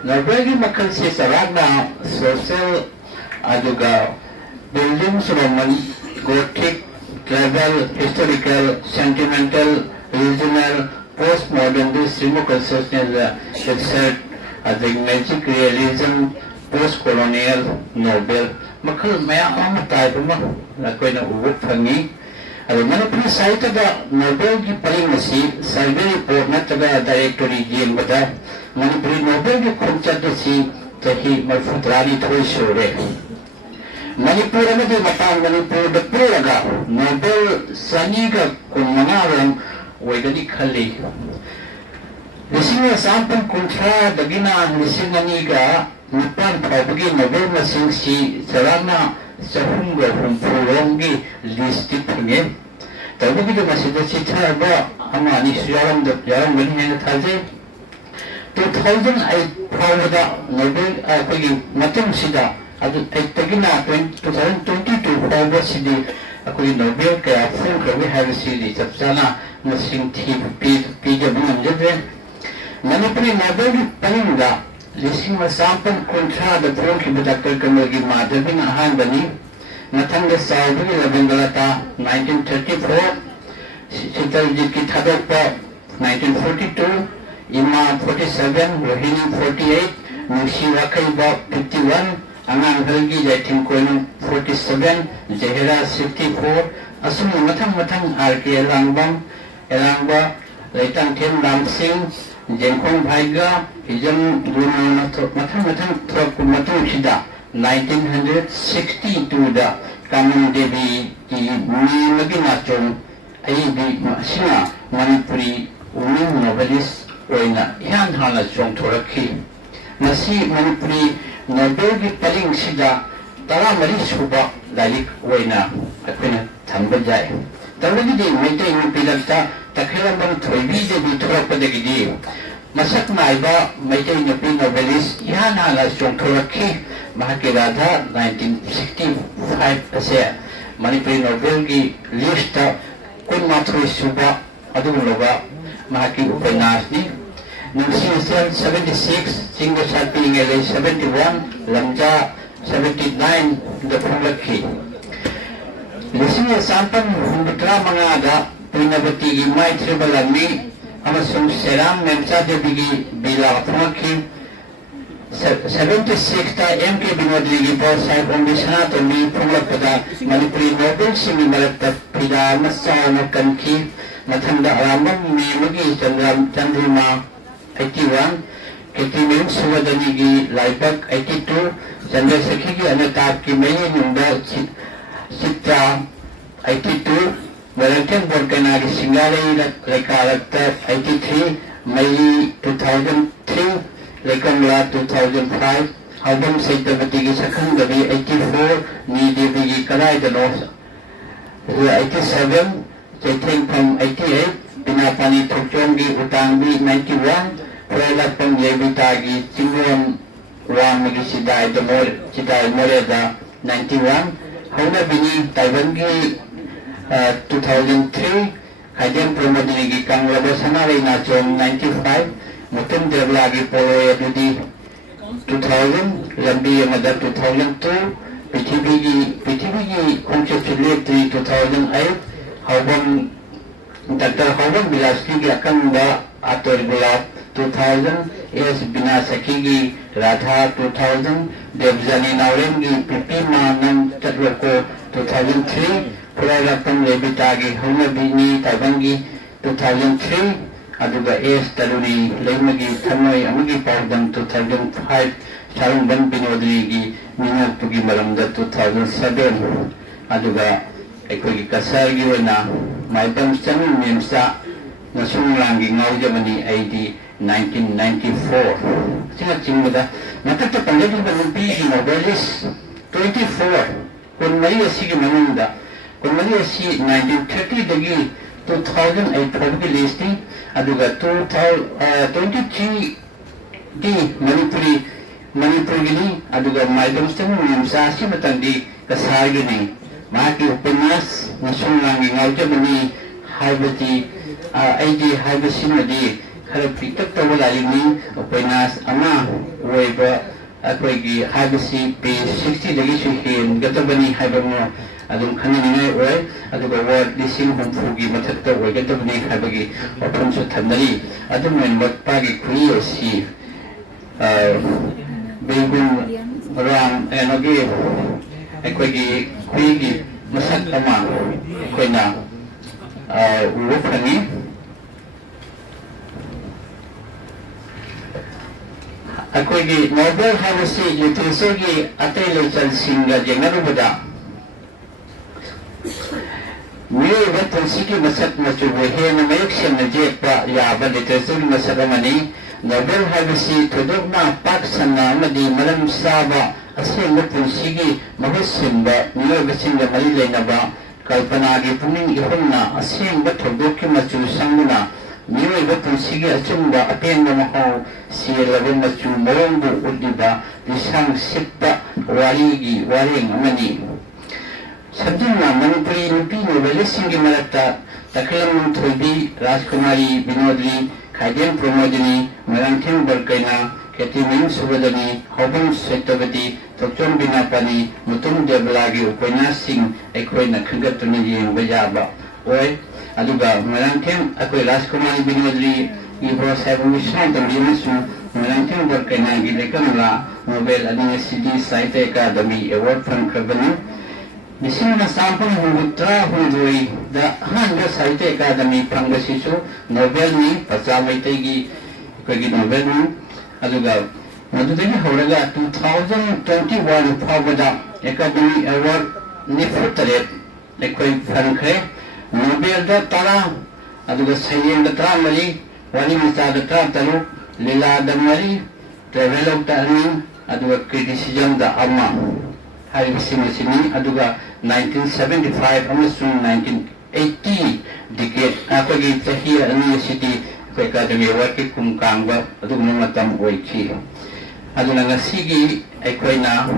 Nobel gi makal se saragna social aduga buildings Roman Gothic travel historical sentimental regional postmodern stream consciousness exert the magic realism post-colonial Nobel makal maya am type ma koina uwuk phangi adu Manipuri site da Nobel gi parimasi survey report nataga directory gen bada Manipuri Nobel gi khumchat si tahi marfutrani thoi shore Manipur amadi matan Manipur da puraga Nobel saniga kummangaram Waigadi Khali. Lisinga sampang kontra dagina lisinganiga Nipan Pabagi Nobel Masing si Sarana Sahunga Humpuronggi Listi Pinge. Tabagi the Masida Chitaba Amani Syaram the Yaram Winning Taze 2008 Pavada Nobel Apagi Matum Sida Tagina 2022 Pavada Sidi Akuri Nobel Kaya Funka we have Sidi Sapsana Masing Pija Bunjadre Manipuri Nobel Palinga Lising was sample contra the Fonki Dr. Kamagi Madhavin Handani Natanga Saudi Ravindrata 1934 Sitalji Thadokpa 1942 Ima 47 Rohini 48 Nushi Wakaiba 51 Angan Helgi Jatin Koinu 47 Zahira 64 Asum Matang RK Elangba Laitang Tim Ram Singh Jenkong Bhaiga Hijam Guna Matang Trokumatu Shida 1962 da Kamun Devi Magina Aibi Masina Manipuri Umi Novelist Oina Yan Hala Chong Toraki Nasi Manipuri Nobel Paling Sida Tara Mari Suba Lalik Oina Akwena Tambajai Tambajidi Maintain Pilata Takhilaman Toibi Devi Tropadagidi Masak Naiba Maintain Novelist Yan Hala Chong Toraki Mahakirada 1965 Ase Manipuri Nobel Gi Lista Kun Matri Suba Adumuloba Mahaki Upanasni Nungsi 76 Singa Sharping 71 Lamja 1979 da phunglakhi lising sampan humbutra mangada puinabati gi mai tribalami amasung seram memcha debigi bila phunglakhi 76 ta MK Binodri gi boss sahib on Biswanath mi phunglakpada Manipuri Novel Singh marakta pida masana kanki mathanda arambam mi magi chandrima 81 Ketimim Suwadani gi Laibak 82 Chandra Sakhi gi Anatab ki Mayi Numba Chitra 82 Valantin Borkana gi Singalai Lekarakta 83 Mayi 2003 Lekamla 2005 Album Saitavati gi Sakhan Gabi 84 Ni Devi gi Kalai Danos 87 Chaiteng Pham 88 Pinapani Thokchong gi Utangbi 91 Prelapang Yevitagi Chingon Wamagi Sidai Moreda 91 Hauna Bini Taiwangi 2003 Kajam Pramodini Kangraba Sanari Nachom 95 Mutum Devlagi Polo Yadudi 2000 Lambi Yamada 2002 Pitibigi Kongche Chiletri 2008 Haubam Dr. Haubam Bilaski Akanda Ator Gulab 2000 S. Bina Sakigi Radha 2000 Devjani Naurengi Pipi Manam Chatloko 2003 Purarapam Lebitagi Hunabini Taiwangi 2003 Aduga S. Taluri Lemagi Tanoi Amagi Pardam 2005 Charumban Binodrigi Minatugi Malamda 2007 Aduga Ekogi Kasargi Wena Maipam Sami Memsa Nasung Langi Ngaujamani ID 1994. Singa chingda matata pandedi banumpi Novelist 24 kun Maria Sigi Manunda kun Maria Si 1930 dagi 2008 phobgi listing aduga 2023 di Manipuri gini aduga maidam stem nimsa si matandi kasar gini maki upenas nasung langi ngaujamani haibati ID haibasimadi Harap pitak tawa lalini Upenas ama Uweba Akwegi Habisi P60 Dagi Suhin Gatabani Habamo Adung Kanini Uwe Aduga Ward Lising Humfugi Matakta Uwe Gatabani Habagi Opunso Tamnali Adung Menbot Pagi Kuyo Si Begun Ram Enogi Akwegi Kuigi Masak ama Kwena Uwefani Akogi Novel Habisi Literacy Atay Singa Jengarubada Mio Siki Masak Machuhe na Maykshan na Jekpa Yaba Literacy Masakamani Novel Habisi Tudogna Paksana Madi Malam Saba Asin Sigi Mahusimba Mio Basinga Malilay Naba Kalpanagi Puning Ihuna Asin Batodoki Machu Sanguna Mioiba Punsigi Achumba Apenda Mahau Sierra Machu Morongo Udiba Lisang Sippa Warigi Waring Amani Sabdina Manipuri Nupi Novelising Marata Takalam Thubi Rajkumari Binodri Kajam Pramodini Marantim Barkaina Ketimim Subadani Hobam Saitavati Tokchom Binapani Mutum Deblagi Ukoina Singh Ekoina Kangatuni Bajaba Oi Aduga Marantim Akoi Rajkumari Binodri Ibro Sabu Vishnu Tamrimasu Marantim Barkaina Gilekamla Nobel Adinasidi Sahitya Akademi Award from Kabana Bisina Sampun Hungutra Hundui The Hanga Sahitya Akademi Pangasisu Nobel Ni Pasamaitegi Kagi Nobel Ni Aduga Madudini Horaga 2021 Pavada Academy Award Nifutaret Ekoi famkhi Nobel da Tara Aduga Sayen da Tara Mali Wali Misa da Tara Talu Lila da Mali Travel of Tani Aduga Criticism da Amma Hari Simasini Aduga 1975 Amasun 1980 Decade Akagi Tahir University Academy Award ki kumkangba Aduga Matam Oiki Aduga Ngasigi Ekoina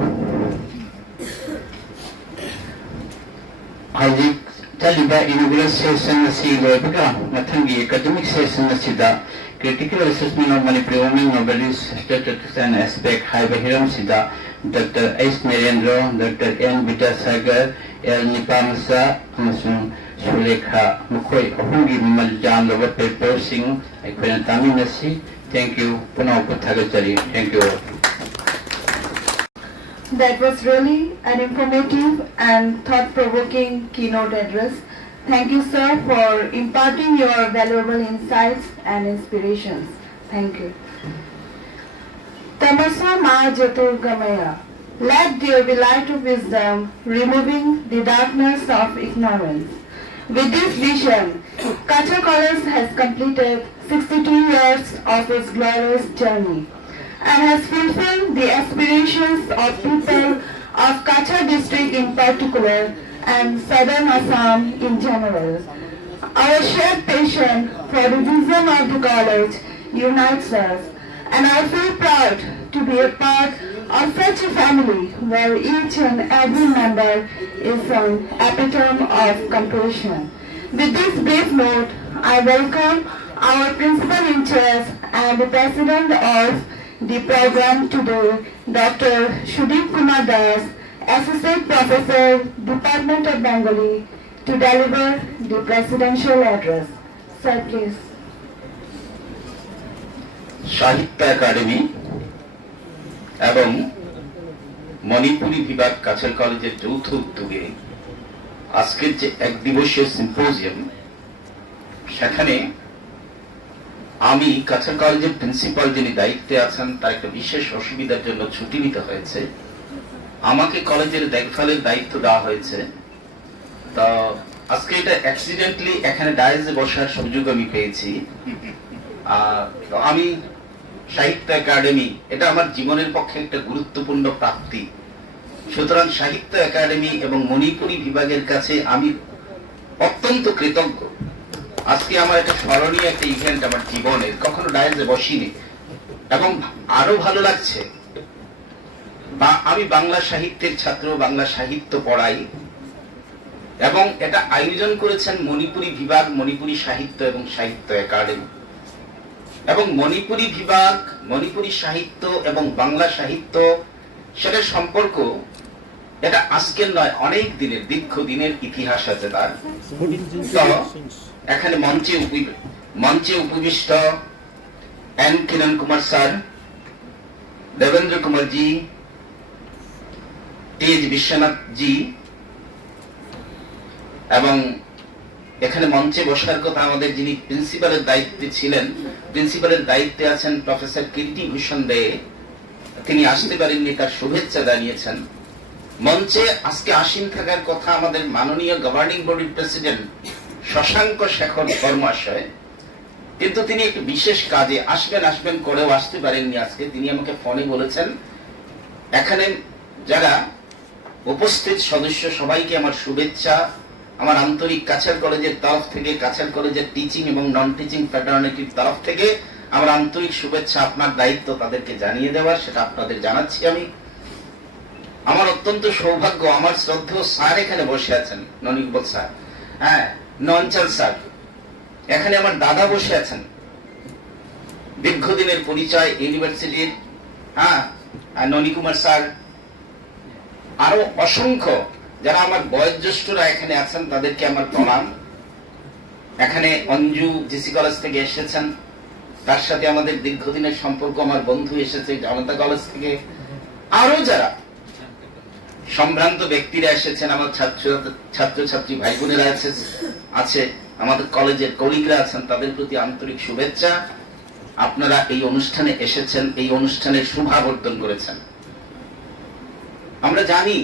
Haji Taliba Inaugural Session Nasi Loibaga Matangi Academic Session Nasida Critical Assessment of Manipuri Novelist Statistics and Aspect Haiba Hiram Sida Dr. S. Narendra, Dr. N. Vidyasagar, L. Nipamsa, amasung Sulekha, Mukhoy ahungi maljan lawat papersing aikhoina taminasi. Thank you. Punaw pathagachari. Thank you. That was really an informative and thought-provoking keynote address. Thank you, sir, for imparting your valuable insights and inspirations. Thank you. Tamasa ma Jyotirgamaya. Let there be light of wisdom, removing the darkness of ignorance. With this vision, Cachar College has completed 62 years of its glorious journey and has fulfilled the aspirations of people of Cachar district in particular and southern Assam in general. Our shared passion for the vision of the college unites us, and I feel proud to be a part of such a family where each and every member is an epitome of compassion. With this brief note, I welcome our principal in charge and the president of the program today, Dr. Sudeep Kumar Devesh, Associate Professor, Department of Bengali, to deliver the presidential address. Sir, please. সাহিত্য academy এবং মণিপুরি বিভাগ কাছার কলেজের যৌথ উদ্যোগে আজকের যে এক দিবসীয় symposium, সেখানে আমি কাছার কলেজের প্রিন্সিপাল যিনি দায়িত্বে আছেন তার একটা বিশেষ অসুবিধার জন্য ছুটি নিতে হয়েছে। আমাকে কলেজের দেখভালের দায়িত্ব দেওয়া হয়েছে। তো আজকে এটা অ্যাক্সিডেন্টলি এখানে ডায়াসে বসার সুযোগ আমি পেয়েছি। তো আমি সাহিত্য একাডেমি, এটা আমার জীবনের পক্ষে একটা গুরুত্বপূর্ণ প্রাপ্তি। সুতরাং সাহিত্য একাডেমি এবং মণিপুরি বিভাগের কাছে আমি অত্যন্ত কৃতজ্ঞ। আজকে আমার একটা স্মরণীয় একটা ইভেন্ট আমার জীবনের, কখনো ডায়াসে বসিনি এবং আরো ভালো লাগছে। আমি বাংলা সাহিত্যের ছাত্র, বাংলা সাহিত্য পড়াই এবং এটা আয়োজন করেছেন মণিপুরি বিভাগ, মণিপুরি সাহিত্য এবং সাহিত্য একাডেমি। এবং মণিপুরি বিভাগ, মণিপুরি সাহিত্য এবং বাংলা সাহিত্য, সেটার সম্পর্ক এটা আজকের নয়, অনেক দিনের, দীর্ঘদিনের ইতিহাস আছে তার। এখানে মঞ্চে উপবিষ্ট এন কিরণকুমার স্যার, দেবেন্দ্র কুমার জি, তেজ বিশ্বনাথ জি, এবং এখানে মঞ্চে বসার কথা আমাদের যিনি প্রিন্সিপালের দায়িত্বে ছিলেন, প্রিন্সিপালের দায়িত্বে আছেন প্রফেসর কীর্তি ভূষণ দে, তিনি আসতে পারেননি, তার শুভেচ্ছা জানিয়েছেন। মঞ্চে আজকে আসীন থাকার কথা আমাদের মাননীয় গভর্নিং বডির প্রেসিডেন্ট শশাঙ্ক শেখর ধর্মাশয়, কিন্তু তিনি একটু বিশেষ কাজে আসবেন করেও আসতে পারেননি আজকে। তিনি আমাকে ফোনে বলেছেন, এখানে যারা উপস্থিত সদস্য সবাইকে আমার শুভেচ্ছা, আমার আন্তরিক কাছার কলেজের তরফ থেকে, কাছার কলেজের টিচিং এবং নন টিচিং ফ্র্যাটার্নিটির তরফ থেকে আমার আন্তরিক শুভেচ্ছা। আপনার দায়িত্ব তাদেরকে জানিয়ে দেওয়ার, সেটা আপনাদের জানাচ্ছি আমি। আমার অত্যন্ত সৌভাগ্য, আমার শ্রদ্ধেয় স্যার এখানে বসে আছেন, ননিকবল স্যার, হ্যাঁ, নঞ্চল স্যার, এখানে আমার দাদা বসে আছেন, দীর্ঘদিনের পরিচয় ইউনিভার্সিটির, হ্যাঁ, ননিকুমার স্যার, আরো অসংখ্য যারা আমার বয়োজ্যেষ্ঠরা এখানে আছেন, তাদেরকে আমার প্রণাম। এখানে অঞ্জু জিসি কলেজ থেকে এসেছেন, তার সাথে আমাদের দীর্ঘদিনের সম্পর্ক, আমার বন্ধু এসেছে জনতা কলেজ থেকে, আরো যারা সম্ভ্রান্ত ব্যক্তিরা এসেছেন, আমার ছাত্রছাত্রী ভাই বোনেরা আছে, আমাদের কলেজের কলিগরা আছেন, তাদের প্রতি আন্তরিক শুভেচ্ছা। আপনারা এই অনুষ্ঠানে এসেছেন, এই অনুষ্ঠানের শুভাবর্তন করেছেন। আমরা জানি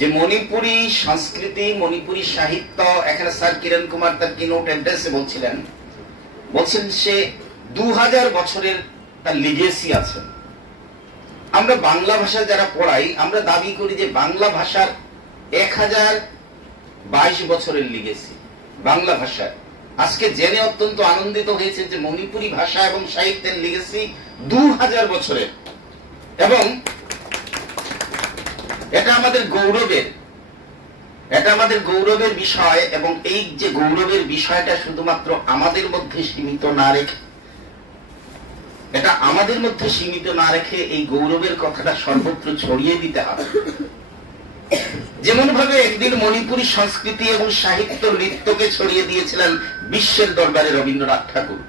যে মণিপুরি সংস্কৃতি, মণিপুরি সাহিত্য, এখানে স্যার কিরণকুমার তার কিনোট অ্যাড্রেসে বলছেন সে 2000 বছরের তার লিগেসি আছে। আমরা বাংলা ভাষা যারা পড়াই, আমরা দাবি করি যে বাংলা ভাষার 1022 বছরের লিগেসি বাংলা ভাষার। আজকে জেনে অত্যন্ত আনন্দিত হয়েছে যে মণিপুরি ভাষা এবং সাহিত্যের লিগেসি 2000 বছরের, এবং এটা আমাদের গৌরবের বিষয়। এবং এই যে গৌরবের বিষয়টা শুধুমাত্র আমাদের মধ্যে সীমিত না রেখে এটা আমাদের মধ্যে সীমিত না রেখে এই গৌরবের কথাটা সর্বত্র ছড়িয়ে দিতে হবে। যেমন ভাবে একদিন মণিপুরী সংস্কৃতি এবং সাহিত্য নৃত্যকে ছড়িয়ে দিয়েছিলেন বিশ্বের দরবারে রবীন্দ্রনাথ ঠাকুর।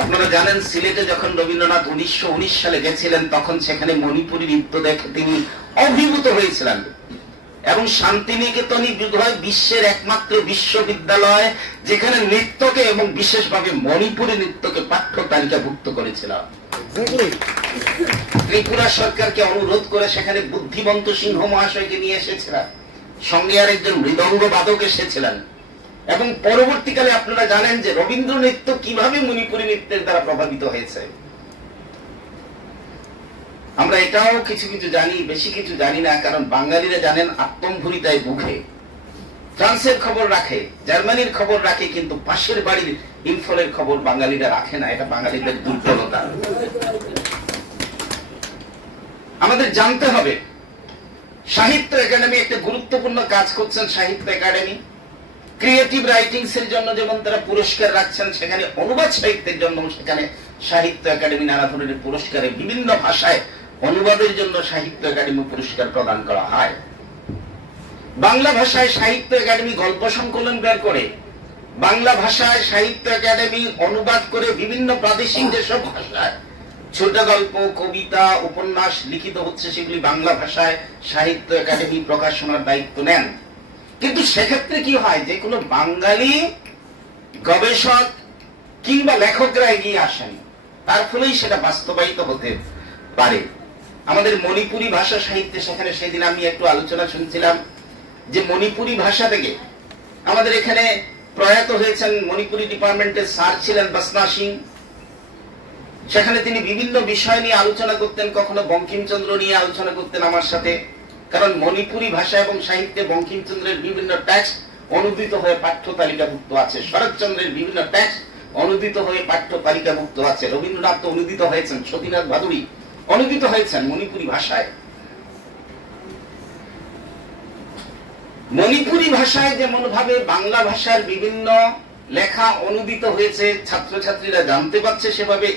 আপনারা জানেন সিলেটে যখন রবীন্দ্রনাথ 1919 সালে গেছিলেন তখন সেখানে মণিপুরী নৃত্য দেখে তিনি অভিভূত হয়েছিলেন এবং শান্তিনিকেতনই বোধহয় বিশ্বের একমাত্র বিশ্ববিদ্যালয় যেখানে নৃত্যকে এবং বিশেষভাবে মণিপুরী নৃত্যকে পাঠ্য তালিকাভুক্ত করেছিল। ত্রিপুরা সরকারকে অনুরোধ করে সেখানে বুদ্ধিমন্ত সিংহ মহাশয়কে নিয়ে এসেছিলেন, সঙ্গে আর একজন মৃদঙ্গ বাদক এসেছিলেন এবং পরবর্তীকালে আপনারা জানেন যে রবীন্দ্র নৃত্য কিভাবে মণিপুরী নৃত্যের দ্বারা প্রভাবিত হয়েছে। আমরা এটাও কিছু কিছু জানি, বেশি কিছু জানি না, কারণ বাঙালিরা জানেন আত্মম্ভরিতায় বুকে ফ্রান্সের খবর রাখে, জার্মানির খবর রাখে, কিন্তু পাশের বাড়ির ইম্ফলের খবর বাঙালিরা রাখে না। এটা বাঙালিদের দুর্বলতা। আমাদের জানতে হবে সাহিত্য একাডেমি একটা গুরুত্বপূর্ণ কাজ করছেন। সাহিত্য একাডেমি ক্রিয়েটিভ রাইটিংস এর জন্য যেমন তারা পুরস্কার রাখছেন, সেখানে অনুবাদ সাহিত্যের জন্য সেখানে সাহিত্য একাডেমি নানা ধরনের পুরস্কারে বিভিন্ন ভাষায় অনুবাদের জন্য সাহিত্য একাডেমি পুরস্কার প্রদান করা হয়। বাংলা ভাষায় সাহিত্য একাডেমি গল্প সংকলন বের করে, বাংলা ভাষায় সাহিত্য একাডেমি অনুবাদ করে বিভিন্ন প্রাদেশিক যেসব ভাষায় ছোট গল্প, কবিতা, উপন্যাস লিখিত হচ্ছে সেগুলি বাংলা ভাষায় সাহিত্য একাডেমি প্রকাশনার দায়িত্ব নেন। কিন্তু সেক্ষেত্রে কি হয়, যে কোনো বাঙালি গবেষক কিংবা লেখকরা এগিয়ে আসেন, তার ফলেই সেটা বাস্তবায়িত হতে পারে। আমাদের মণিপুরী ভাষা সাহিত্যে সেখানে সেদিন আমি একটু আলোচনা শুনছিলাম যে মণিপুরী ভাষা থেকে আমাদের এখানে প্রয়াত হয়েছেন মণিপুরী ডিপার্টমেন্টের স্যার ছিলেন বিশ্বনাথ সিং। সেখানে তিনি বিভিন্ন বিষয় নিয়ে আলোচনা করতেন, কখনো বঙ্কিমচন্দ্র নিয়ে আলোচনা করতেন আমার সাথে, কারণ মণিপুরী ভাষা এবং সাহিত্যে বঙ্কিমচন্দ্রের বিভিন্ন টেক্সট অনুদিত হয়ে পাঠ্য তালিকাভুক্ত আছে, শরৎচন্দ্রের বিভিন্ন টেক্সট অনুদিত হয়ে পাঠ্য তালিকাভুক্ত আছে, রবীন্দ্রনাথ তো অনুদিত হয়েছেন, সতীনাথ ভাদুড়ী অনুদিত হয়েছেন মণিপুরী ভাষায়। মণিপুরী ভাষায় যেমন ভাবে বাংলা ভাষার বিভিন্ন লেখা অনুদিত হয়েছে, ছাত্রছাত্রীরা জানতে পারছে, সেভাবে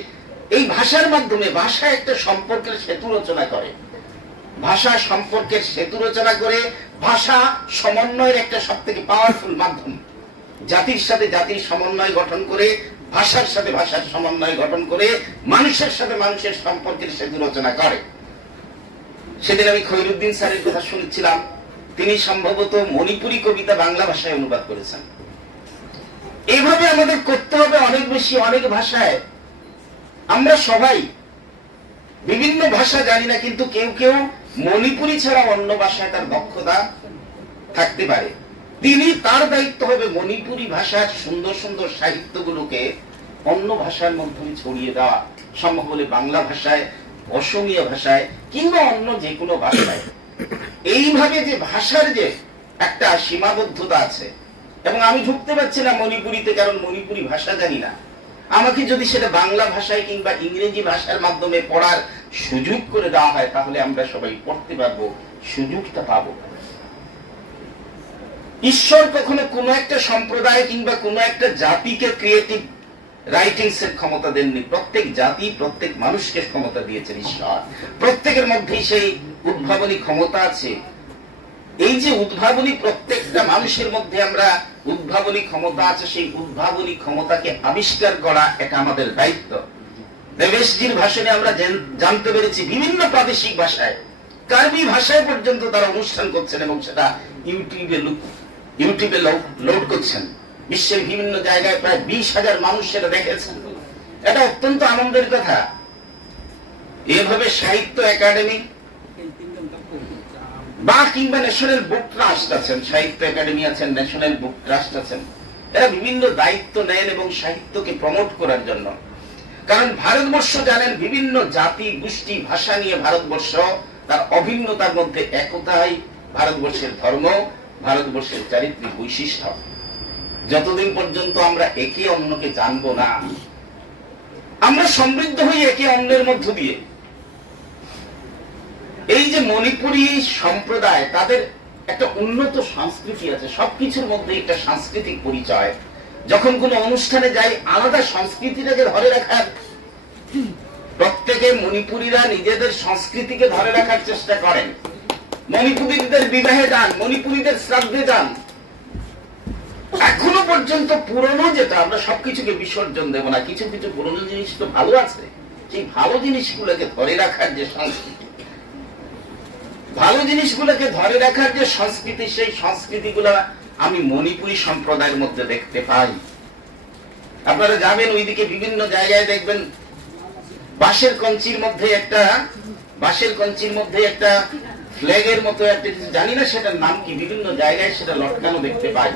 এই ভাষার মাধ্যমে ভাষা একটা সম্পর্কের সেতু রচনা করে, ভাষা সম্পর্কের সেতু রচনা করে, ভাষা সমন্বয়ের একটা সবথেকে পাওয়ারফুল মাধ্যম। জাতির সাথে জাতির সমন্বয় গঠন করে, ভাষার সাথে ভাষার সমন্বয় গঠন করে, মানুষের সাথে মানুষের সম্পর্কের সেতু রচনা করে। সেদিন আমি খৈরুদ্দিন স্যারের কথা শুনেছিলাম, তিনি সম্ভবত মণিপুরী কবিতা বাংলা ভাষায় অনুবাদ করেছেন। এইভাবে আমাদের করতে হবে অনেক বেশি, অনেক ভাষায়। আমরা সবাই বিভিন্ন ভাষা জানি না, কিন্তু কেউ কেউ মণিপুরী ছাড়া অন্য ভাষায় তার দক্ষতা থাকতে পারে। তিনি তার দায়িত্ব হবে মণিপুরী ভাষার সুন্দর সুন্দর সাহিত্যগুলোকে অন্য ভাষার মাধ্যমে ছড়িয়ে দেওয়া, সম্ভব হলে বাংলা ভাষায়, অসমীয়া ভাষায় কিংবা অন্য যে কোনো ভাষায়। এইভাবে যে ভাষার যে একটা সীমাবদ্ধতা আছে, এবং আমি ঢুকতে পারছি না মণিপুরীতে, কারণ মণিপুরী ভাষা জানি না। আমাকে যদি সেটা বাংলা ভাষায় কিংবা ইংরেজি ভাষার মাধ্যমে পড়ার সুযোগ করে দেওয়া হয়, তাহলে আমরা সবাই পড়তে পারবো, সুযোগটা পাবো। ঈশ্বর কখনো কোনো একটা সম্প্রদায় কিংবা কোনো একটা জাতিকে ক্রিয়েটিভ রাইটিংস এর ক্ষমতা দেননি। প্রত্যেক জাতি, প্রত্যেক মানুষকে ক্ষমতা দিয়েছেন ঈশ্বর। প্রত্যেকের মধ্যেই সেই উদ্ভাবনী ক্ষমতা আছে। এই যে উদ্ভাবনী, প্রত্যেকটা মানুষের মধ্যে আমরা উদ্ভাবনী ক্ষমতা আছে, সেই উদ্ভাবনী ক্ষমতাকে আবিষ্কার করা এটা আমাদের দায়িত্ব। দেবেশজির ভাষণে আমরা জানতে পেরেছি বিভিন্ন প্রাদেশিক ভাষায়, কার্বি ভাষায় পর্যন্ত তারা অনুষ্ঠান করছেন এবং সেটা ইউটিউবে লোড করছেন। বিশ্বের বিভিন্ন জায়গায় প্রায় 20,000 মানুষ সেটা দেখেছেন। এটা অত্যন্ত আনন্দের কথা। এভাবে সাহিত্য একাডেমি বা কিংবা ন্যাশনাল বুক ট্রাস্ট আছেন, সাহিত্য একাডেমি আছেন, ন্যাশনাল বুক ট্রাস্ট আছেন, এরা বিভিন্ন দায়িত্ব নেন এবং সাহিত্যকে প্রমোট করার জন্য। কারণ ভারতবর্ষ জানেন বিভিন্ন জাতি, গোষ্ঠী, ভাষা নিয়ে ভারতবর্ষ, তার অভিন্নতার মধ্যে একতাই ভারতবর্ষের ধর্ম, ভারতবর্ষের চারিত্রিক বৈশিষ্ট্য। যতদিন পর্যন্ত আমরা একে অন্যকে জানবো না, আমরা সমৃদ্ধ হই একে অন্যের মধ্য দিয়ে। এই যে মণিপুরী সম্প্রদায়, তাদের একটা উন্নত সংস্কৃতি আছে, সবকিছুর মধ্যে একটা সাংস্কৃতিক পরিচয়। যখন কোনো অনুষ্ঠানে যাই, আলাদা সংস্কৃতিটাকে ধরে রাখার প্রত্যেকে মণিপুরীরা নিজেদের সংস্কৃতিকে ধরে রাখার চেষ্টা করেন, মণিপুরীদের বিবাহে যান, মণিপুরীদের শ্রাদ্ধে যান। এখনো পর্যন্ত পুরনো যেটা, আমরা সবকিছুকে বিসর্জন দেব না, কিছু কিছু পুরনো জিনিস তো ভালো আছে, সেই ভালো জিনিসগুলোকে ধরে রাখার যে সংস্কৃতি, ভালো জিনিসগুলোকে ধরে রাখার যে সংস্কৃতি, সেই সংস্কৃতিগুলো আমি মণিপুরী সম্প্রদায়ের মধ্যে দেখতে পাই। আপনারা যাবেন ওইদিকে বিভিন্ন জায়গায় দেখবেন বাঁশের কঞ্চির মধ্যে একটা ফ্ল্যাগের মতো একটা কিছু, জানি না সেটার নাম কি, বিভিন্ন জায়গায় সেটা লটকানো দেখতে পাই।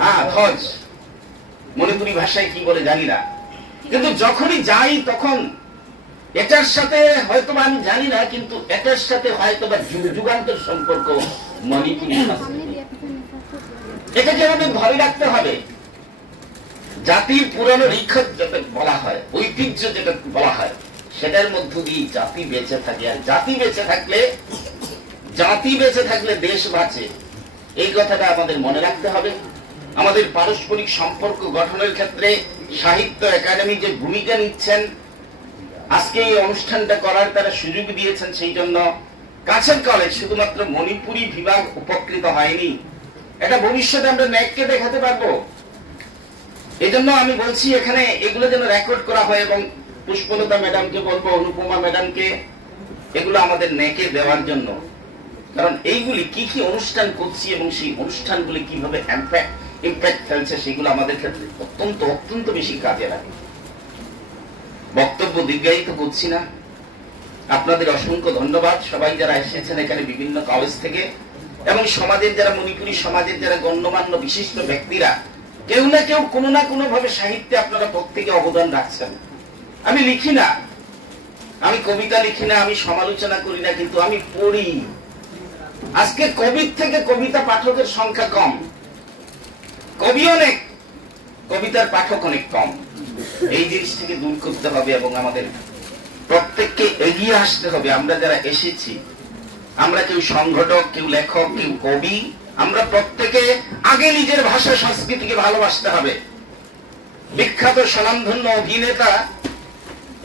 হ্যাঁ, ধ্বজ, মণিপুরী ভাষায় কি বলে জানি না, কিন্তু যখনই যাই তখন এটার সাথে হয়তো আমি জানি না, কিন্তু এটার সাথে হয়তো বা যুগান্তর সম্পর্ক মণিপুরী ভাষা। এটাকে আমাদের ধরে রাখতে হবে। জাতির পুরানো রিখত যেটা বলা হয়, ঐতিহ্য যেটা বলা হয়, সেটার মধ্য দিয়ে জাতি বেঁচে থাকে। আর জাতি বেঁচে থাকলে দেশ বাঁচে, এই কথাটা আমাদের মনে রাখতে হবে। আমাদের পারস্পরিক সম্পর্ক গঠনের ক্ষেত্রে সাহিত্য একাডেমি যে ভূমিকা নিচ্ছেন, আজকে এই অনুষ্ঠানটা করার তারা সুযোগ দিয়েছেন, সেই জন্য কাছার কলেজ শুধুমাত্র মণিপুরী বিভাগ উপকৃত হয়নি, এটা ভবিষ্যতে আমরা ন্যাককে দেখাতে পারবো। এই জন্য আমি বলছি এখানে এগুলো যেন রেকর্ড করা হয়, এবং পুষ্পলতা ম্যাডামকে বলবো, অনুপমা ম্যাডামকে, এগুলো আমাদের নেকে দেওয়ার জন্য। কারণ এইগুলি কি কি অনুষ্ঠান করছি এবং সেই অনুষ্ঠানগুলি কিভাবে ইম্প্যাক্ট ফেলছে, সেগুলো আমাদের ক্ষেত্রে অত্যন্ত বেশি কাজে লাগে। বক্তব্য দীর্ঘায়িত করছি না, আপনাদের অসংখ্য ধন্যবাদ সবাই যারা এসেছেন এখানে বিভিন্ন কলেজ থেকে, এবং সমাজের যারা মণিপুরী সমাজের যারা গণ্যমান্য বিশিষ্ট ব্যক্তিরা, কেউ না কেউ কোনো না কোনো ভাবে সাহিত্যে আপনারা প্রত্যেকে অবদান রাখছেন। আমি লিখি না, আমি কবিতা লিখি না, আমি সমালোচনা করি না, কিন্তু আমি পড়ি। আজকে কবির থেকে কবিতা পাঠকের সংখ্যা কম, কবি অনেক, কবিতার পাঠক অনেক কম। এই জিনিসটাকে দূর করতে হবে এবং আমাদের প্রত্যেককে এগিয়ে আসতে হবে। আমরা যারা এসেছি, আমরা কেউ সংগঠক, কেউ লেখক, কেউ কবি, আমরা প্রত্যেকে আগে নিজের ভাষা সংস্কৃতিকে ভালোবাসতে হবে। বিখ্যাত স্বনামধন্য অভিনেতা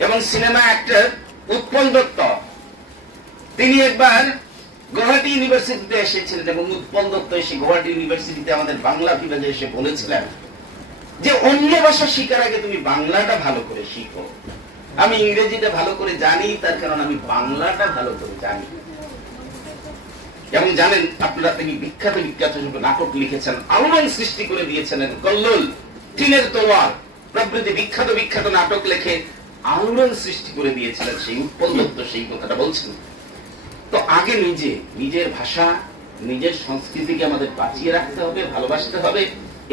এবং সিনেমা অ্যাক্টর উৎপল দত্ত, তিনি একবার গুয়াহাটি ইউনিভার্সিটিতে এসেছিলেন, এবং উৎপল দত্ত এসে গুয়াহাটি ইউনিভার্সিটিতে আমাদের বাংলা বিভাগে এসে বলেছিলেন যে অন্য ভাষা শিখার আগে তুমি বাংলাটা ভালো করে শিখো। আমি ইংরেজিটা ভালো করে জানি, তার কারণ আমি বাংলাটা ভালো করে জানি। এবং জানেন আপনারা, তিনি বিখ্যাত নাটক লিখেছেন, আলোড়ন সৃষ্টি করে দিয়েছেন, কল্লোল, টিনের তলোয়ার প্রভৃতি বিখ্যাত নাটক লেখে আলোড়ন সৃষ্টি করে দিয়েছিলেন। সেই উৎপল দত্ত সেই কথাটা বলছেন। তো আগে নিজের ভাষা, নিজের সংস্কৃতিকে আমাদের বাঁচিয়ে রাখতে হবে, ভালোবাসতে হবে।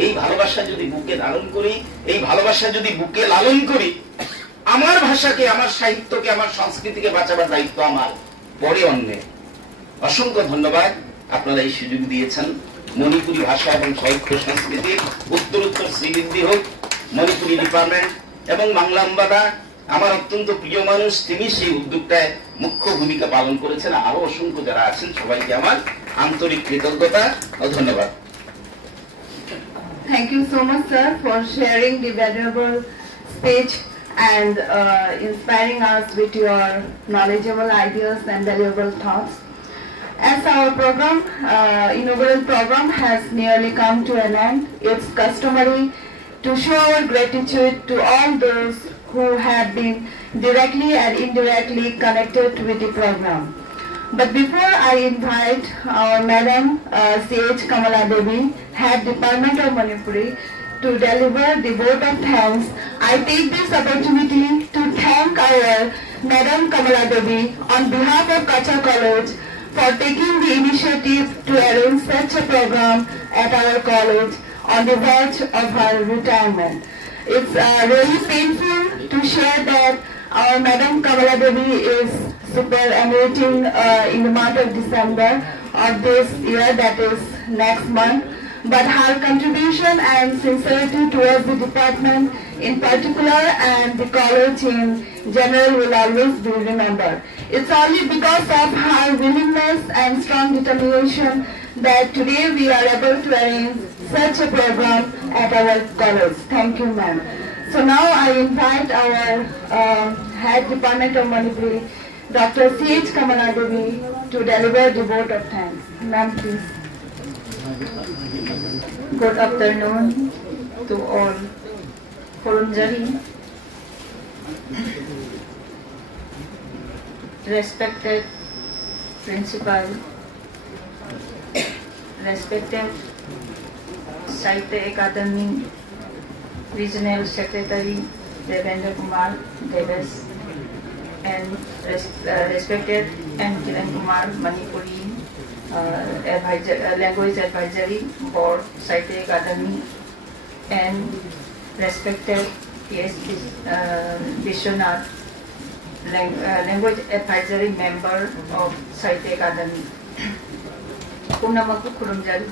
এই ভালোবাসা যদি বুকে ধারণ করি, এই ভালোবাসা যদি বুকে লালন করি, আমার ভাষাকে, আমার সাহিত্যকে, আমার সংস্কৃতিকে বাঁচাবার দায়িত্ব আমার, পরে অন্যের। অসংখ্য ধন্যবাদ, আপনারা এই সুযোগ দিয়েছেন। মণিপুরী ভাষা এবং সাহিত্য সংস্কৃতির উত্তরোত্তর শ্রীবৃদ্ধি হোক। মণিপুরী ডিপার্টমেন্ট এবং বাংলাম্বাদা আমার অত্যন্ত প্রিয় মানুষ, তিনি সেই উদ্যোগটায় মুখ্য ভূমিকা পালন করেছেন। আরো অসংখ্য যারা আছেন, সবাইকে আমার আন্তরিক কৃতজ্ঞতা ও ধন্যবাদ। Thank you so much, sir, for sharing the valuable speech and inspiring us with your knowledgeable ideas and valuable thoughts. As our program, inaugural program has nearly come to an end, it's customary to show our gratitude to all those who have been directly and indirectly connected with the program. But before I invite our Madam Secy Devi, Head Department of Manipuri, to deliver the vote of thanks, I take this opportunity to thank our Madam Kamala Devi on behalf of Cachar College for taking the initiative to arrange such a program at our college on the verge of her retirement. It's really painful to share that our Madam Kamala Devi is superannuating in the month of December of this year, that is next month. But her contribution and sincerity towards the department in particular and the college in general will always be remembered. It's only because of her willingness and strong determination that today we are able to arrange such a program at our college. Thank you, ma'am. So now I invite our Head Department of Manipuri, Dr. Sahitya Akademi Devi, to deliver the vote of thanks. Ma'am, please. Good afternoon to all. Kurunjari, respected principal, respected Sahitya Akademi Regional Secretary Devendra Kumar Devesh, and respected Kirankumar Manipuri Language Advisory Board, Sahitya Akademi, and respected Biswanath Language Advisory Member of Sahitya Akademi. Kunamaku Kurunjal.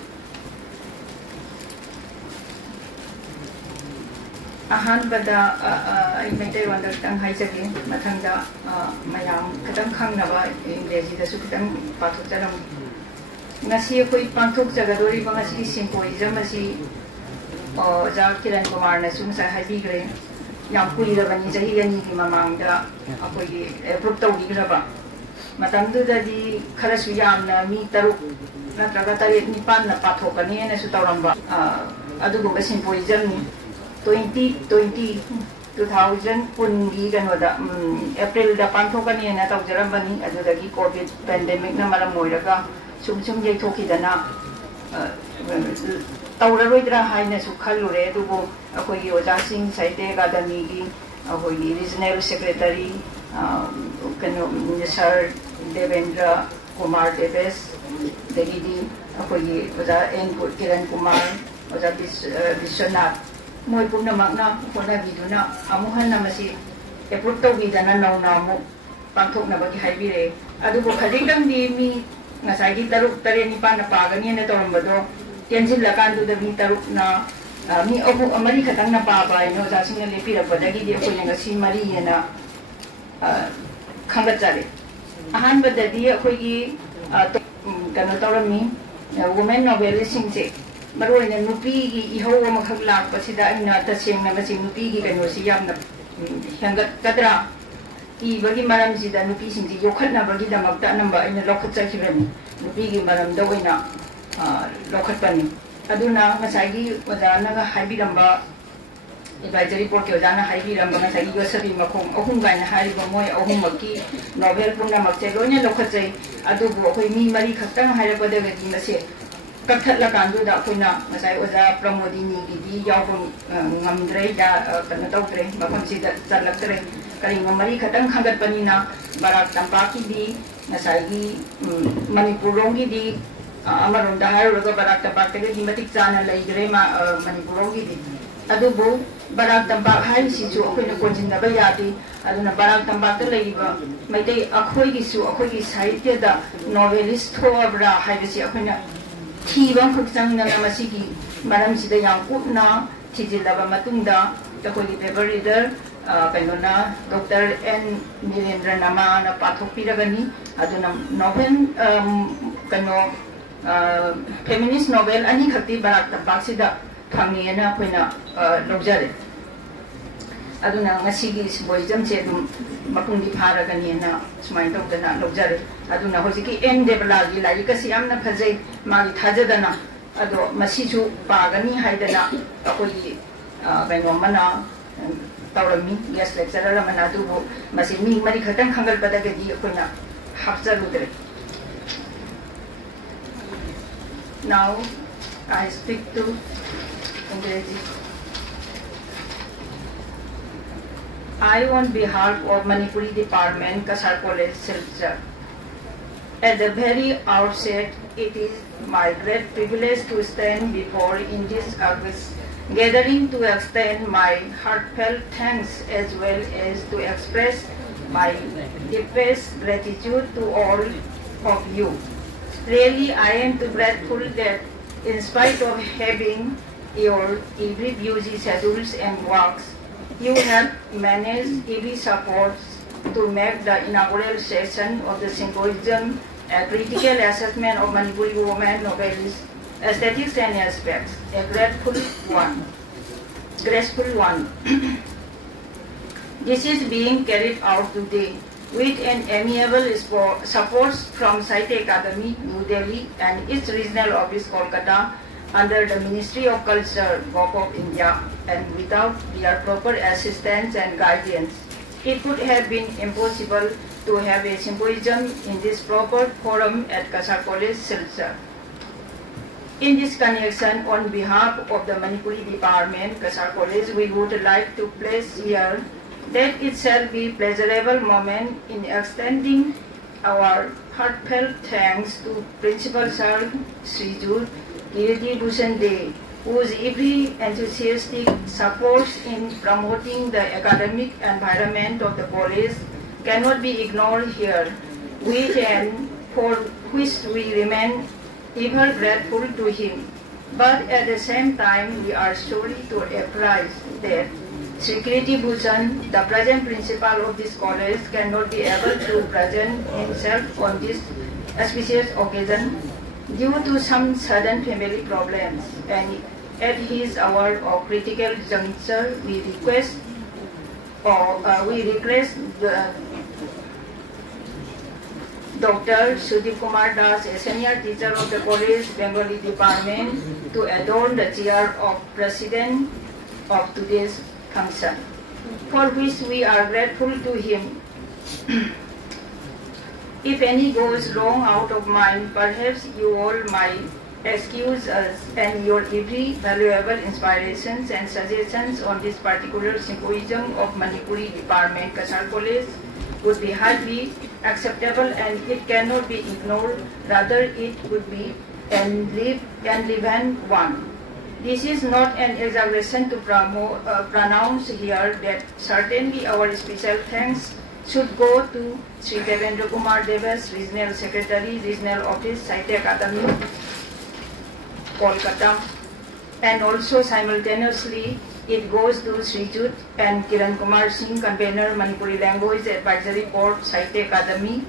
Ahanbada ay Meitei Wanda kitang haijage mathangda mayam kitang khangnaba English da su kitang pathokjaram ngasi khoi pangthokjagadori ba ngasi symposium asi ja Kirankumar na sung sa haibigre yam kuirabani jahi ani ki mamangda akoi approve tawdigraba matamdudadi kharasu yamna mi taruk natraga taret nipan na pathokani na su tawramba adugo symposium ni 2020 kungi kanoda April da pangthokani na tawjarambani adudagi COVID pandemic na maram moiraga sum yaithokidana tawraroidra haina su khallure adubu akoi ojasing Sahitya Akademi gi akoi regional secretary kano Sir Devendra Kumar Devesh dagidi akoi oja Kirankumar oja Biswanath Moy pumnamak na honabiduna amuhan na masi approve tawidana nauna mo pangthoknaba gi haibire adubo khadingdang di mi ngasai gi taruk tare ni pa na pagani na tawrambado tenjin lakandu da mi taruk na mi obu amari khatang na pa ba no ja sing na lepira badagi di ko nga si mari yana khangat jare ahan badadi akoi gi kano tawrami women novelist singje Maroina nupi gi ihau amakhak lakpasida aina tasengna masi nupi gi kanosi yamna hangat kadra ibagi maramsida nupi singji yokhatnabagi damakta namba aina lokhatchakibani nupi gi maramda oina lokhatpani aduna ngasagi ojana ga haibiramba advisory board ke ojana haibiramba ngasagi yosabi makhong ahum gaina hariba moi ahum makki novel pumna makche loina lokhatchai adubu khoi mi mari khaktang hairabada gi mase Kakhatla kandu da kuna masai oja pramodini gidi yaubam ngamdre da kana tawtre bakon sida charlaktre kari ngamari khatang khangat panina barak tampaki di masai gi manipurongi di amaron da haru ga barak tampaki di matik chana laigre ma manipurongi di adubu barak tampak hai si chu akhoi na konjin da ba yadi aduna barak tampak ta laiba maitei akhoi gi su akhoi gi sahitya da novelist thoabra haibasi akhoi na Kibang khutsamnaraga masigi maramsida yang kupna thijilaba matungda takoi paper reader kainona Dr. N. Nirendra Nama na pathokpiragani aduna novel kano feminist novel ani khakti barak tampaksida phangena koina lojare aduna ngasigi symposium che dum makundi pharagani na sumai tawdana lojare aduna hojiki en develagi lai kasi amna phajai magi thajadana ado masichu pagani haidana akoi kaino mana tawrami guest lecturer mana dubu masi mi mari khatang khangal padagadi akoina hapjarudre. Now I speak to English. I, on behalf of Manipuri Department, Cachar College, Silchar. At the very outset, it is my great privilege to stand before in this august gathering to extend my heartfelt thanks as well as to express my deepest gratitude to all of you. Really, I am too grateful that in spite of having your every busy schedules and works, you have managed every support to make the inaugural session of the Symposium a critical assessment of Manipuri women novelists, aesthetics and aspects, a grateful one. graceful one. This is being carried out today with an amiable support from Sahitya Akademi, New Delhi and its regional office Kolkata under the Ministry of Culture, Government of India, and without their proper assistance and guidance, it would have been impossible to have a symposium in this proper forum at Cachar College, Silchar. In this connection, on behalf of the Manipuri Department, Cachar College, we would like to place here that it shall be pleasurable moment in extending our heartfelt thanks to Principal Sir Sri Kirti Bhushan Dey, whose every enthusiastic support in promoting the academic environment of the college cannot be ignored here, with and for which we remain ever grateful to him. But at the same time, we are sorry to apprise that Sri Kirti Bhushan, the present principal of this college, cannot be able to present himself on this auspicious occasion due to some sudden family problems, and at his hour of critical juncture, we request the Dr. Sudeep Kumar Das, a senior teacher of the college Bengali department, to adorn the chair of president of today's function, for which we are grateful to him. If any goes wrong out of mind, perhaps you all might excuse us, and your every valuable inspirations and suggestions on this particular symposium of Manipuri Department, Cachar College, would be highly acceptable, and it cannot be ignored. Rather, it would be an enlivened one. This is not an exaggeration to pronounce here that certainly our special thanks should go to Sri Devendra Kumar Devesh, Regional Secretary, Regional Office, Sahitya Akademi, Kolkata, and also simultaneously it goes to Sri Jut and Kirankumar Singh, Convener Manipuri Language Advisory Board, Sahitya Akademi,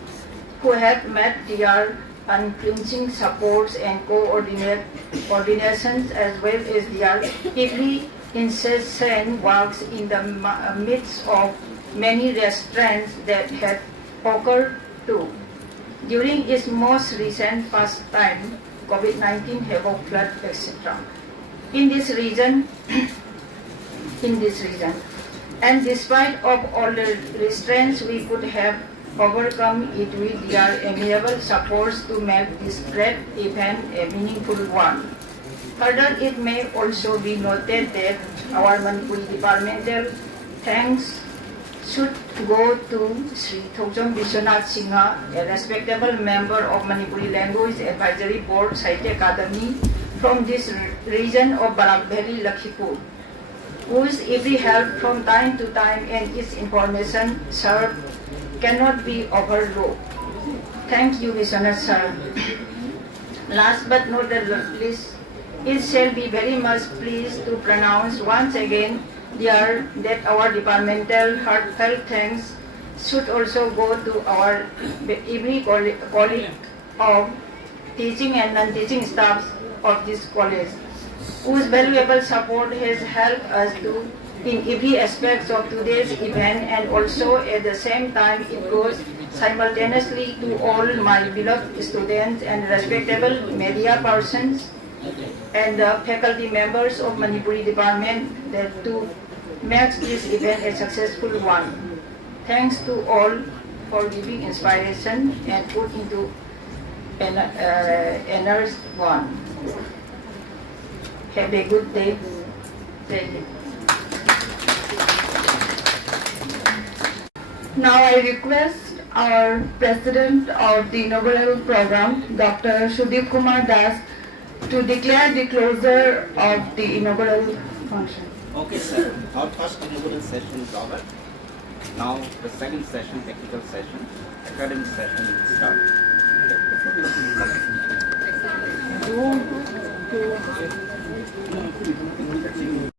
who have met their unflinching supports and coordinations, as well as their every incessant works in the midst of many restraints that had occurred too during its most recent past time, COVID-19 havoc, flood, etc. in this region, and despite of all the restraints, we could have overcome it with their amiable supports to make this great event a meaningful one. Further, it may also be noted that our Manipuri departmental thanks should go to Sri Biswanath Singh, a respectable member of Manipuri Language Advisory Board, Sahitya Akademi, from this region of Barak Valley, Lakhipur, whose every help from time to time and its information served cannot be overlooked. Thank you, Biswanath sir. Last but not the least, it shall be very much pleased to pronounce once again that our departmental heartfelt thanks should also go to our every colleague of teaching and non-teaching staffs of this college, whose valuable support has helped us to in every aspect of today's event, and also at the same time it goes simultaneously to all my beloved students and respectable media persons and the faculty members of Manipuri department that to make this event a successful one. Thanks to all for giving inspiration and put into an earnest one. Have a good day. Thank you. Now I request our President of the Inaugural Program, Dr. Sudeep Kumar Das, to declare the closure of the inaugural function. Okay, sir. Our first inaugural session is over. Now the second session, technical session, academic session will start.